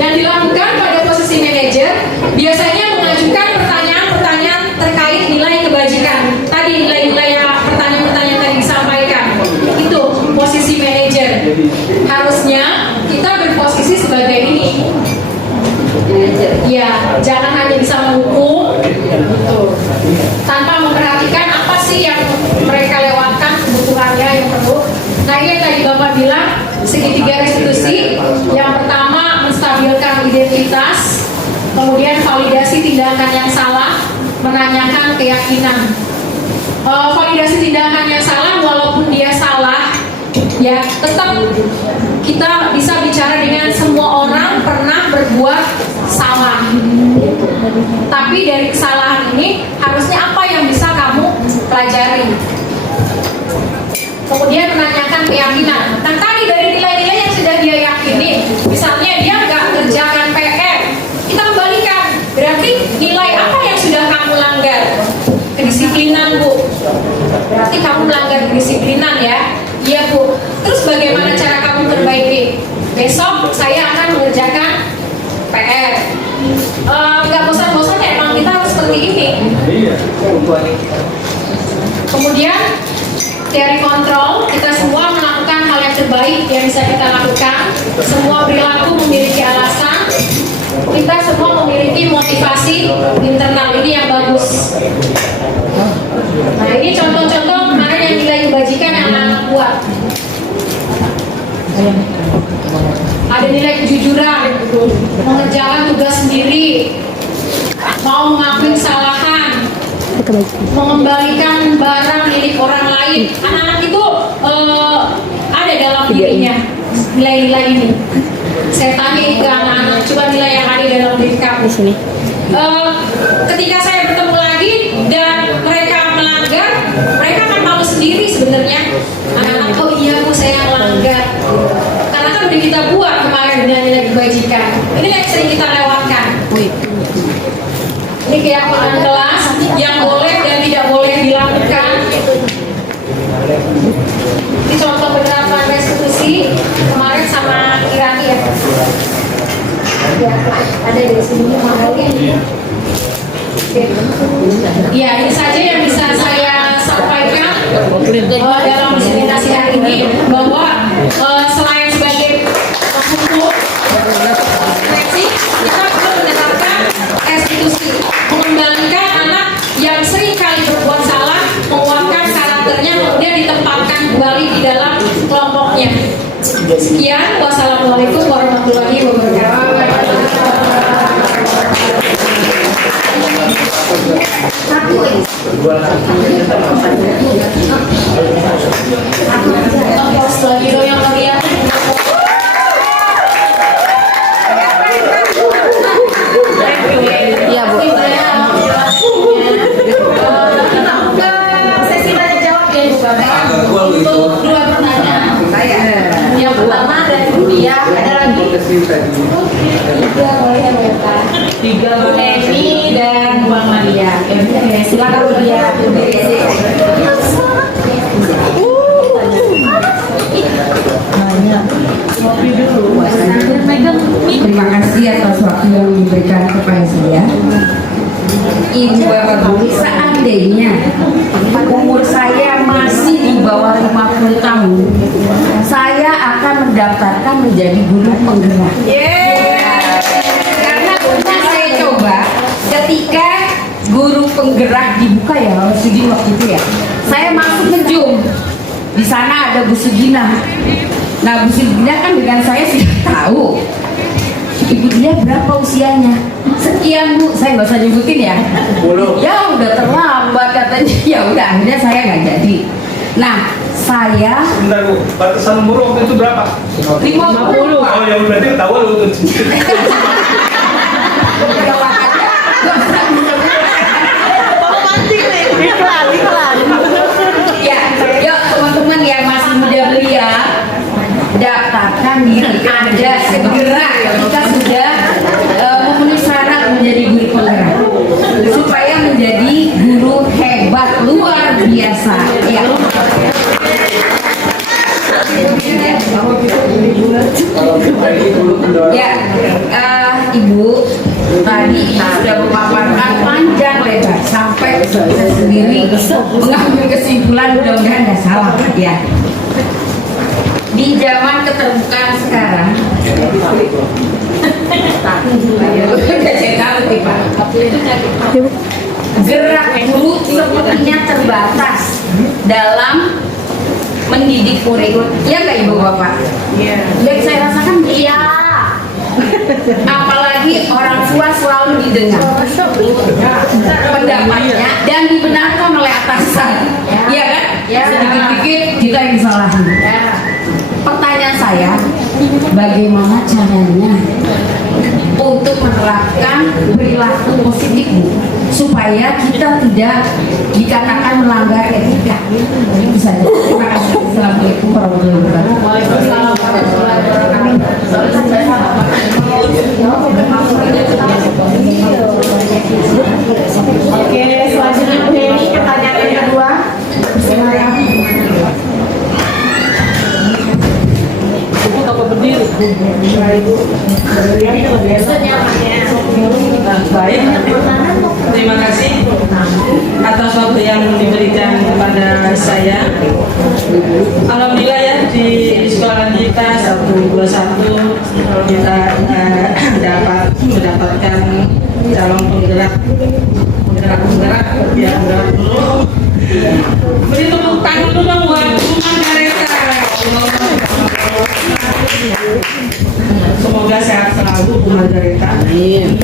Yang dilakukan pada posisi manajer biasanya mengajukan pertanyaan-pertanyaan terkait nilai kebajikan. Tadi nilai-nilai pertanyaan-pertanyaan tadi disampaikan. Itu posisi manajer. Harusnya kita berposisi sebagai ini. Ya, jangan hanya bisa menghukum gitu, tanpa memperhatikan apa sih yang mereka lewatkan, kebutuhannya yang perlu. Nah, ini yang tadi Bapak bilang segitiga restitusi. Yang pertama menstabilkan identitas, kemudian validasi tindakan yang salah, menanyakan keyakinan. Validasi tindakan yang salah, walaupun dia salah, ya tetap kita bisa bicara dengan semua orang pernah berbuat salah. Tapi dari kesalahan ini harusnya apa yang bisa kamu pelajari. Kemudian menanyakan keyakinan. Nah, tadi dari nilai-nilai yang sudah dia yakini, misalnya dia nggak kerjakan PR, kita kembalikan. Berarti nilai apa yang sudah kamu langgar? Kedisiplinan, Bu. Berarti kamu melanggar kedisiplinan ya. Iya, Bu. Terus bagaimana cara kamu perbaiki? Besok saya akan mengerjakan PR. Nggak bosan-bosan ya, emang kita harus seperti ini. Kemudian dari kontrol, kita semua melakukan hal yang terbaik yang bisa kita lakukan. Semua perilaku memiliki alasan. Kita semua memiliki motivasi internal ini yang bagus. Nah, ini contoh-contoh kemarin yang nilai kebajikan yang anak buat. Ada nilai kejujuran, mengerjakan tugas sendiri, mau mengakui kesalahan, mengembalikan barang milik orang lain. Anak-anak itu ada dalam dirinya nilai-nilai ini. Saya tanya ini ke anak-anak, coba nilai yang ada dalam diri kamu. Ketika saya bertemu lagi dan mereka melanggar, mereka akan malu sendiri sebenarnya. Anak-anak, oh iya Bu, saya melanggar. Karena kan udah kita buat kemarin kita lewatkan. Ini keyakinan kelas yang boleh dan tidak boleh dilakukan. Ini contoh penerapan restitusi kemarin sama Kirani ya. Ya, ada di sini makanya. Ya, ini saja yang bisa saya sampaikan dalam presentasi hari ini, bahwa selain sebagai hukum seleksi, kita perlu menerapkan restitusi, mengembalikan anak yang sering kali berbuat salah, menguatkan karakternya, kemudian ditempatkan kembali di dalam kelompoknya. Sekian, wassalamualaikum warahmatullahi wabarakatuh. Yang bagian Iya, Bu. Sesi tanya jawab ya, Bu Bapak. Untuk dua pertanyaan. Yang pertama dari Budia, ada lagi? Tiga, Bu Eni dan Bu Amalia. Silakan Budia. Terima kasih atas waktu yang diberikan kepada saya. Ibu bapak guru, seandainya umur saya masih di bawah 50 tahun, saya akan mendaftarkan menjadi guru penggerak. Karena pernah saya coba ketika guru penggerak dibuka ya, kalau studi waktu itu ya, saya masuk ke Jum. Di sana ada Bu Sugina. Nah, Bu Sugina kan dengan saya sudah tahu. Ibu dia berapa usianya? Sekian Bu, saya nggak usah nyebutin ya. Ya udah terlambat katanya. Ya udah akhirnya saya nggak jadi. Nah, saya Bentar Bu, batasan umur waktu itu berapa? 50. Oh ya berarti tahu lu tuh. Ya, yuk teman-teman yang masih muda belia, daftarkan diri Anda segera kita sudah memenuhi syarat menjadi guru penggerak supaya menjadi guru hebat luar biasa. Ya. Ya, Ibu tadi sudah memaparkan panjang lebar sampai saya sendiri mengambil kesimpulan, mudah-mudahan nggak salah ya. Di zaman keterbukaan sekarang, gerak guru sepertinya terbatas dalam mendidik murid. Ya nggak Ibu Bapak? Yang saya rasakan iya. Apalagi orang tua selalu didengar pendapatnya dan dibenarkan oleh atasan. Iya kan? Sedikit-sedikit kita yang disalahin. Pertanyaan saya, bagaimana caranya untuk menerapkan perilaku positif Bu, supaya kita tidak dikatakan melanggar etika? Itu saja. Terima kasih. Assalamualaikum warahmatullahi wabarakatuh. Oke, selanjutnya Bu Heni, pertanyaan yang kedua. Baik, terima kasih atas waktu yang diberikan kepada saya. Alhamdulillah ya, di sekolah kita 121 kita dapat mendapatkan calon penggerak ya, penggerak dulu. Beri tepuk tangan dulu dong buat Margareta. Semoga sehat selalu Bu Margareta. Amin.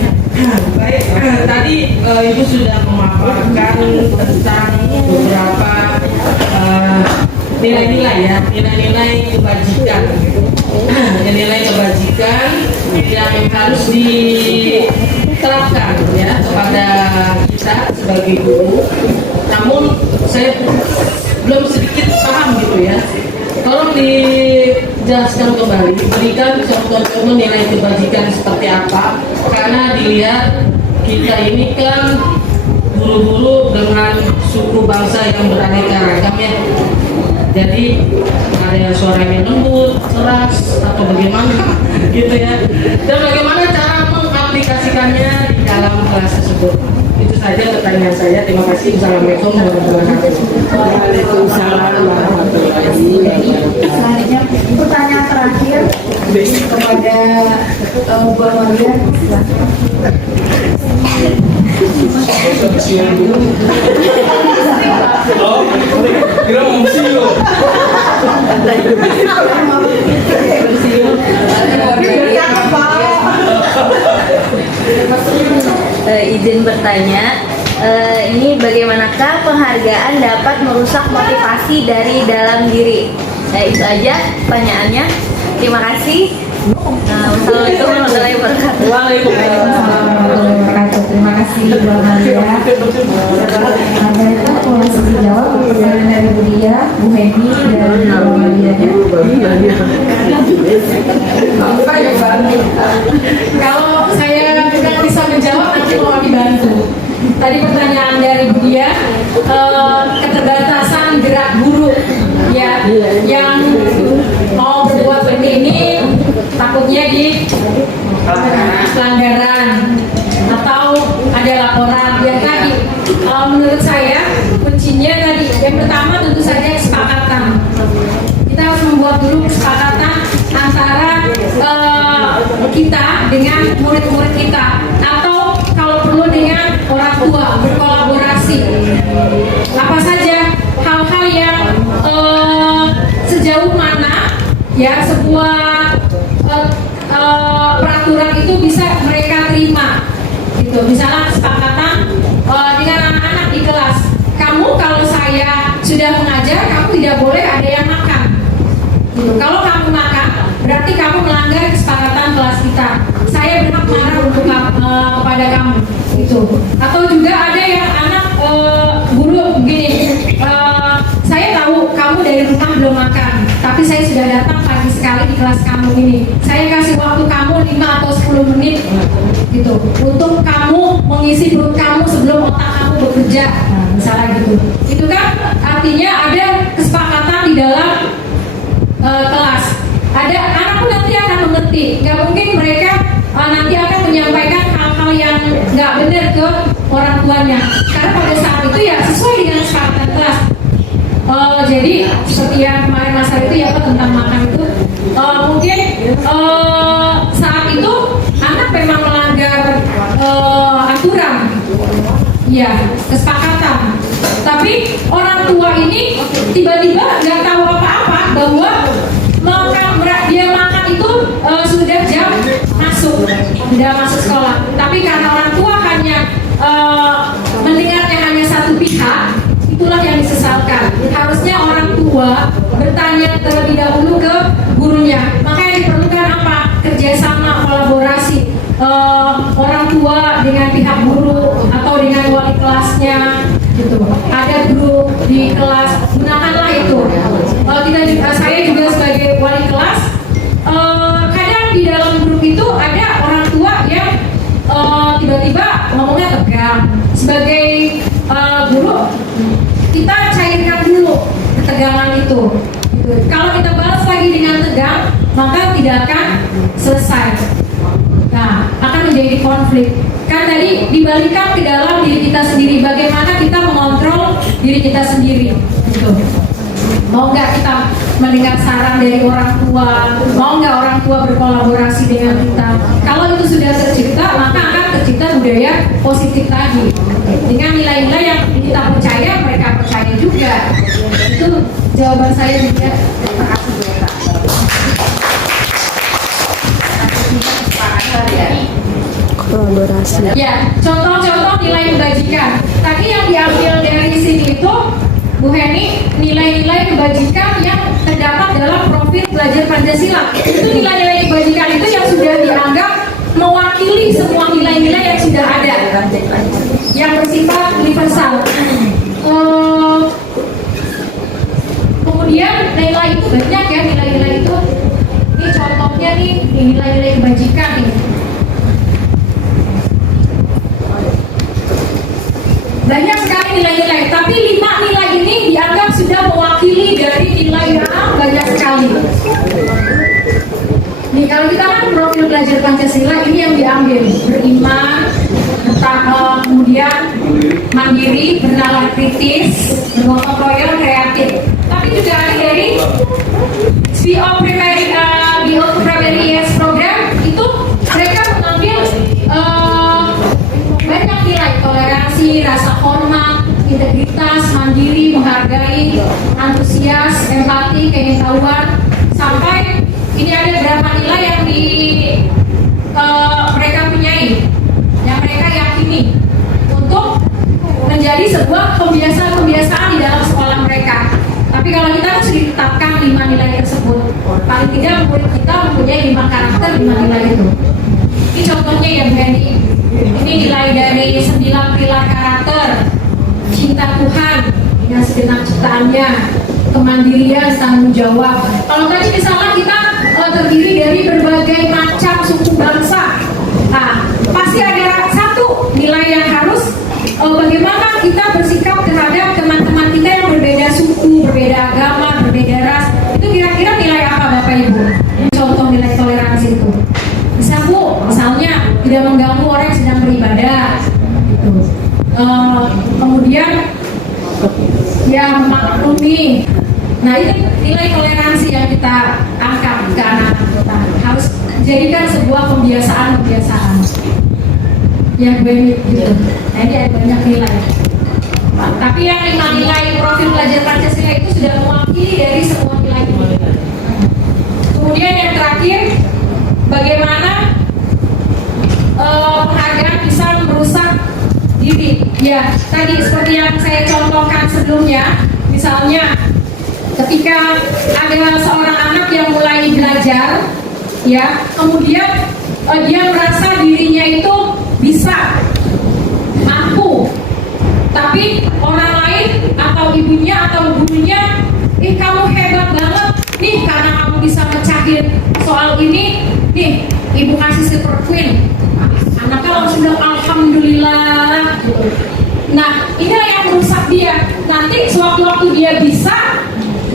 Baik, tadi Ibu sudah memaparkan tentang beberapa nilai-nilai ya, nilai-nilai kebajikan, nilai kebajikan yang harus diterapkan ya kepada kita sebagai guru. Namun saya belum sedikit paham gitu ya. Tolong dijelaskan kembali, berikan contoh-contoh nilai kebajikan seperti apa, karena dilihat kita ini kan guru-guru dengan suku bangsa yang beraneka ragam ya. Jadi ada yang suaranya lembut, keras, atau bagaimana gitu ya. Dan bagaimana cara mengaplikasikannya di dalam kelas tersebut. Itu saja pertanyaan saya. Terima kasih. Assalamualaikum warahmatullahi wabarakatuh. Waalaikumsalam warahmatullahi wabarakatuh. Selanjutnya pertanyaan terakhir kepada Bu Amalia. Oh, kira mau siu. Izin bertanya, ini bagaimanakah penghargaan dapat merusak motivasi dari dalam diri? Itu aja pertanyaannya. Terima kasih. Wassalamualaikum warahmatullahi wabarakatuh. Wabarakatuh. Terima kasih Bu Amalia. Ada itu langsung dijawab pertanyaan dari Bu Dia, Bu Heni dan Bu Amalia. Kalau saya tidak bisa menjawab, nanti mau dibantu. Tadi pertanyaan dari Bu Dia, keterbatasan gerak guru ya, yang mau berbuat seperti ini takutnya di pelanggaran atau ada laporan. Ya tadi, menurut saya kuncinya tadi yang pertama tentu saja kesepakatan. Kita harus membuat dulu kesepakatan antara kita dengan murid-murid kita, atau kalau perlu dengan orang tua, berkolaborasi. Apa saja hal-hal yang sejauh mana ya sebuah peraturan itu bisa mereka terima gitu. Misalnya kesepakatan dengan anak-anak di kelas, kamu kalau saya sudah mengajar, kamu tidak boleh ada yang makan gitu. Kalau kamu makan berarti kamu melanggar kesepakatan kelas kita, saya berhak marah untuk kepada kamu gitu. Atau juga ada yang anak guru begini, saya tahu kamu dari rumah belum makan, tapi saya sudah datang pagi sekali di kelas kamu ini. Saya kasih waktu kamu 5 atau 10 menit gitu untuk kamu mengisi perut kamu sebelum otak kamu bekerja. Misalnya gitu. Itu kan artinya ada kesepakatan di dalam kelas. Ada anak pun nanti akan mengerti. Gak mungkin mereka nanti akan menyampaikan hal-hal yang nggak benar ke orang tuanya. Karena pada saat itu ya sesuai dengan kesepakatan kelas. Jadi seperti yang kemarin Mas Ari itu ya tentang makan itu, mungkin saat itu anak memang melanggar aturan, ya kesepakatan. Tapi orang tua ini tiba-tiba nggak tahu apa-apa bahwa dia makan itu sudah jam masuk sekolah. Tapi karena orang tua hanya mendengarnya hanya satu pihak, itulah yang disesalkan. Harusnya orang tua bertanya terlebih dahulu ke gurunya. Makanya diperlukan apa? Kerjasama, kolaborasi orang tua dengan pihak guru atau dengan wali kelasnya gitu. Ada grup di kelas, gunakanlah itu. Saya juga sebagai wali kelas, kadang di dalam grup itu ada orang tua yang tiba-tiba ngomongnya tegang. Sebagai guru, kita cairkan dulu ketegangan itu. Gitu. Kalau kita balas lagi dengan tegang, maka tidak akan selesai. Nah, akan menjadi konflik. Kan tadi dibalikan ke dalam diri kita sendiri. Bagaimana kita mengontrol diri kita sendiri. Gitu. Mau nggak kita mendengar saran dari orang tua? Mau nggak orang tua berkolaborasi dengan kita? Kalau itu sudah tercipta, maka akan tercipta budaya positif tadi. Dengan nilai-nilai yang kita percaya, mereka percaya juga. Itu jawaban saya juga. Terima kasih Bu Eta. Kolaborasi. Ya, contoh-contoh nilai kebajikan. Tadi yang diambil dari sini itu Bu Heni, nilai-nilai kebajikan yang terdapat dalam profil belajar Pancasila. Itu nilai-nilai kebajikan itu yang sudah dianggap mewakili semua nilai-nilai yang sudah ada, yang bersifat universal. Kemudian nilai itu banyak Pancasila ini yang diambil, beriman, kemudian mandiri, bernalar kritis, bergotong royong, kreatif. Tapi juga ada dari BO Primary Years Program itu mereka mengambil banyak nilai toleransi, rasa hormat, integritas, mandiri, menghargai, antusias, empati, keingetahuan, sampai ini ada beberapa nilai yang mereka punyai, yang mereka yakini untuk menjadi sebuah kebiasaan-kebiasaan di dalam sekolah mereka. Tapi kalau kita harus ditetapkan 5 nilai tersebut, paling tidak murid kita mempunyai 5 karakter 5 nilai itu. Ini contohnya ya Bu Hendy. Ini nilai dari 9 pilar karakter: cinta Tuhan dengan segenap ciptaannya, kemandirian, tanggung jawab. Kalau tadi misalnya kita terdiri dari berbagai macam suku bangsa, nah pasti ada satu nilai yang harus bagaimana kita bersikap terhadap teman-teman kita yang berbeda suku, berbeda agama, berbeda ras. Itu kira-kira nilai apa Bapak Ibu? Contoh nilai toleransi itu bisa Bu, misalnya tidak mengganggu orang yang sedang beribadah gitu. Kemudian ya memaklumi. Nah itu nilai toleransi yang kita angkat ke anak-anak kita, harus jadikan sebuah kebiasaan ya gue gitu. Nah ini ada banyak nilai. Tapi yang 5 nilai profil pelajar Pancasila itu sudah mewakili dari semua nilai ini. Kemudian yang terakhir, bagaimana penghargaan bisa merusak diri. Ya tadi seperti yang saya contohkan sebelumnya, misalnya ketika ada seorang anak yang mulai belajar, ya, kemudian dia merasa dirinya itu bisa, mampu, tapi orang lain atau ibunya atau gurunya, kamu hebat banget, nih karena kamu bisa mecahin soal ini, nih ibu kasih silver queen. Anaknya langsung bilang alhamdulillah. Nah, inilah yang merusak dia. Nanti sewaktu-waktu dia bisa,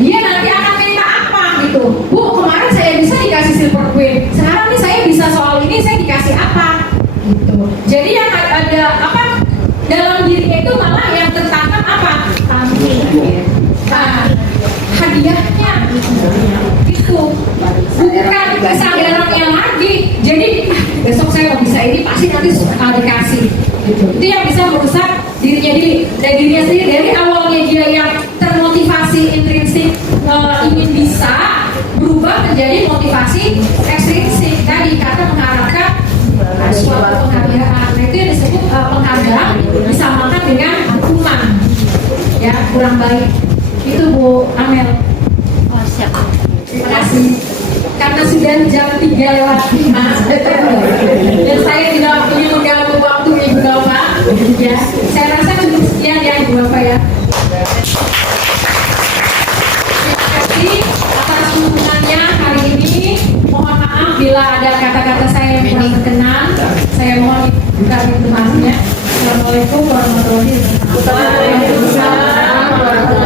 dia nanti akan minta apa gitu. Bu, kemarin saya bisa dikasih silver queen, sekarang nih saya bisa soal ini, saya dikasih apa gitu. Jadi yang ada apa dalam dirinya itu malah yang tertanam apa? Hadiahnya itu bukan kesadarannya lagi. Jadi besok saya bisa ini, pasti nanti dikasih gitu. Itu yang bisa merusak dirinya sendiri dari awalnya dia yang termotivasi intrinsik ingin bisa, berubah menjadi motivasi ekstrinsik tadi karena mengharapkan suatu penghargaan. Nah itu yang disebut penghargaan disamakan dengan hukuman, ya kurang baik. Itu Bu Amel. Oh siap. Terima kasih. Karena sudah jam 3 lewat 5 dan saya tidak ingin mengganggu waktu Ibu Bapak, ya saya rasa cukup sekian ya Ibu Bapak ya. Terima kasih atas dukungannya hari ini. Mohon maaf bila ada kata-kata saya yang kurang berkenan. Saya mohon buka pintu maafnya. Assalamualaikum warahmatullahi wabarakatuh.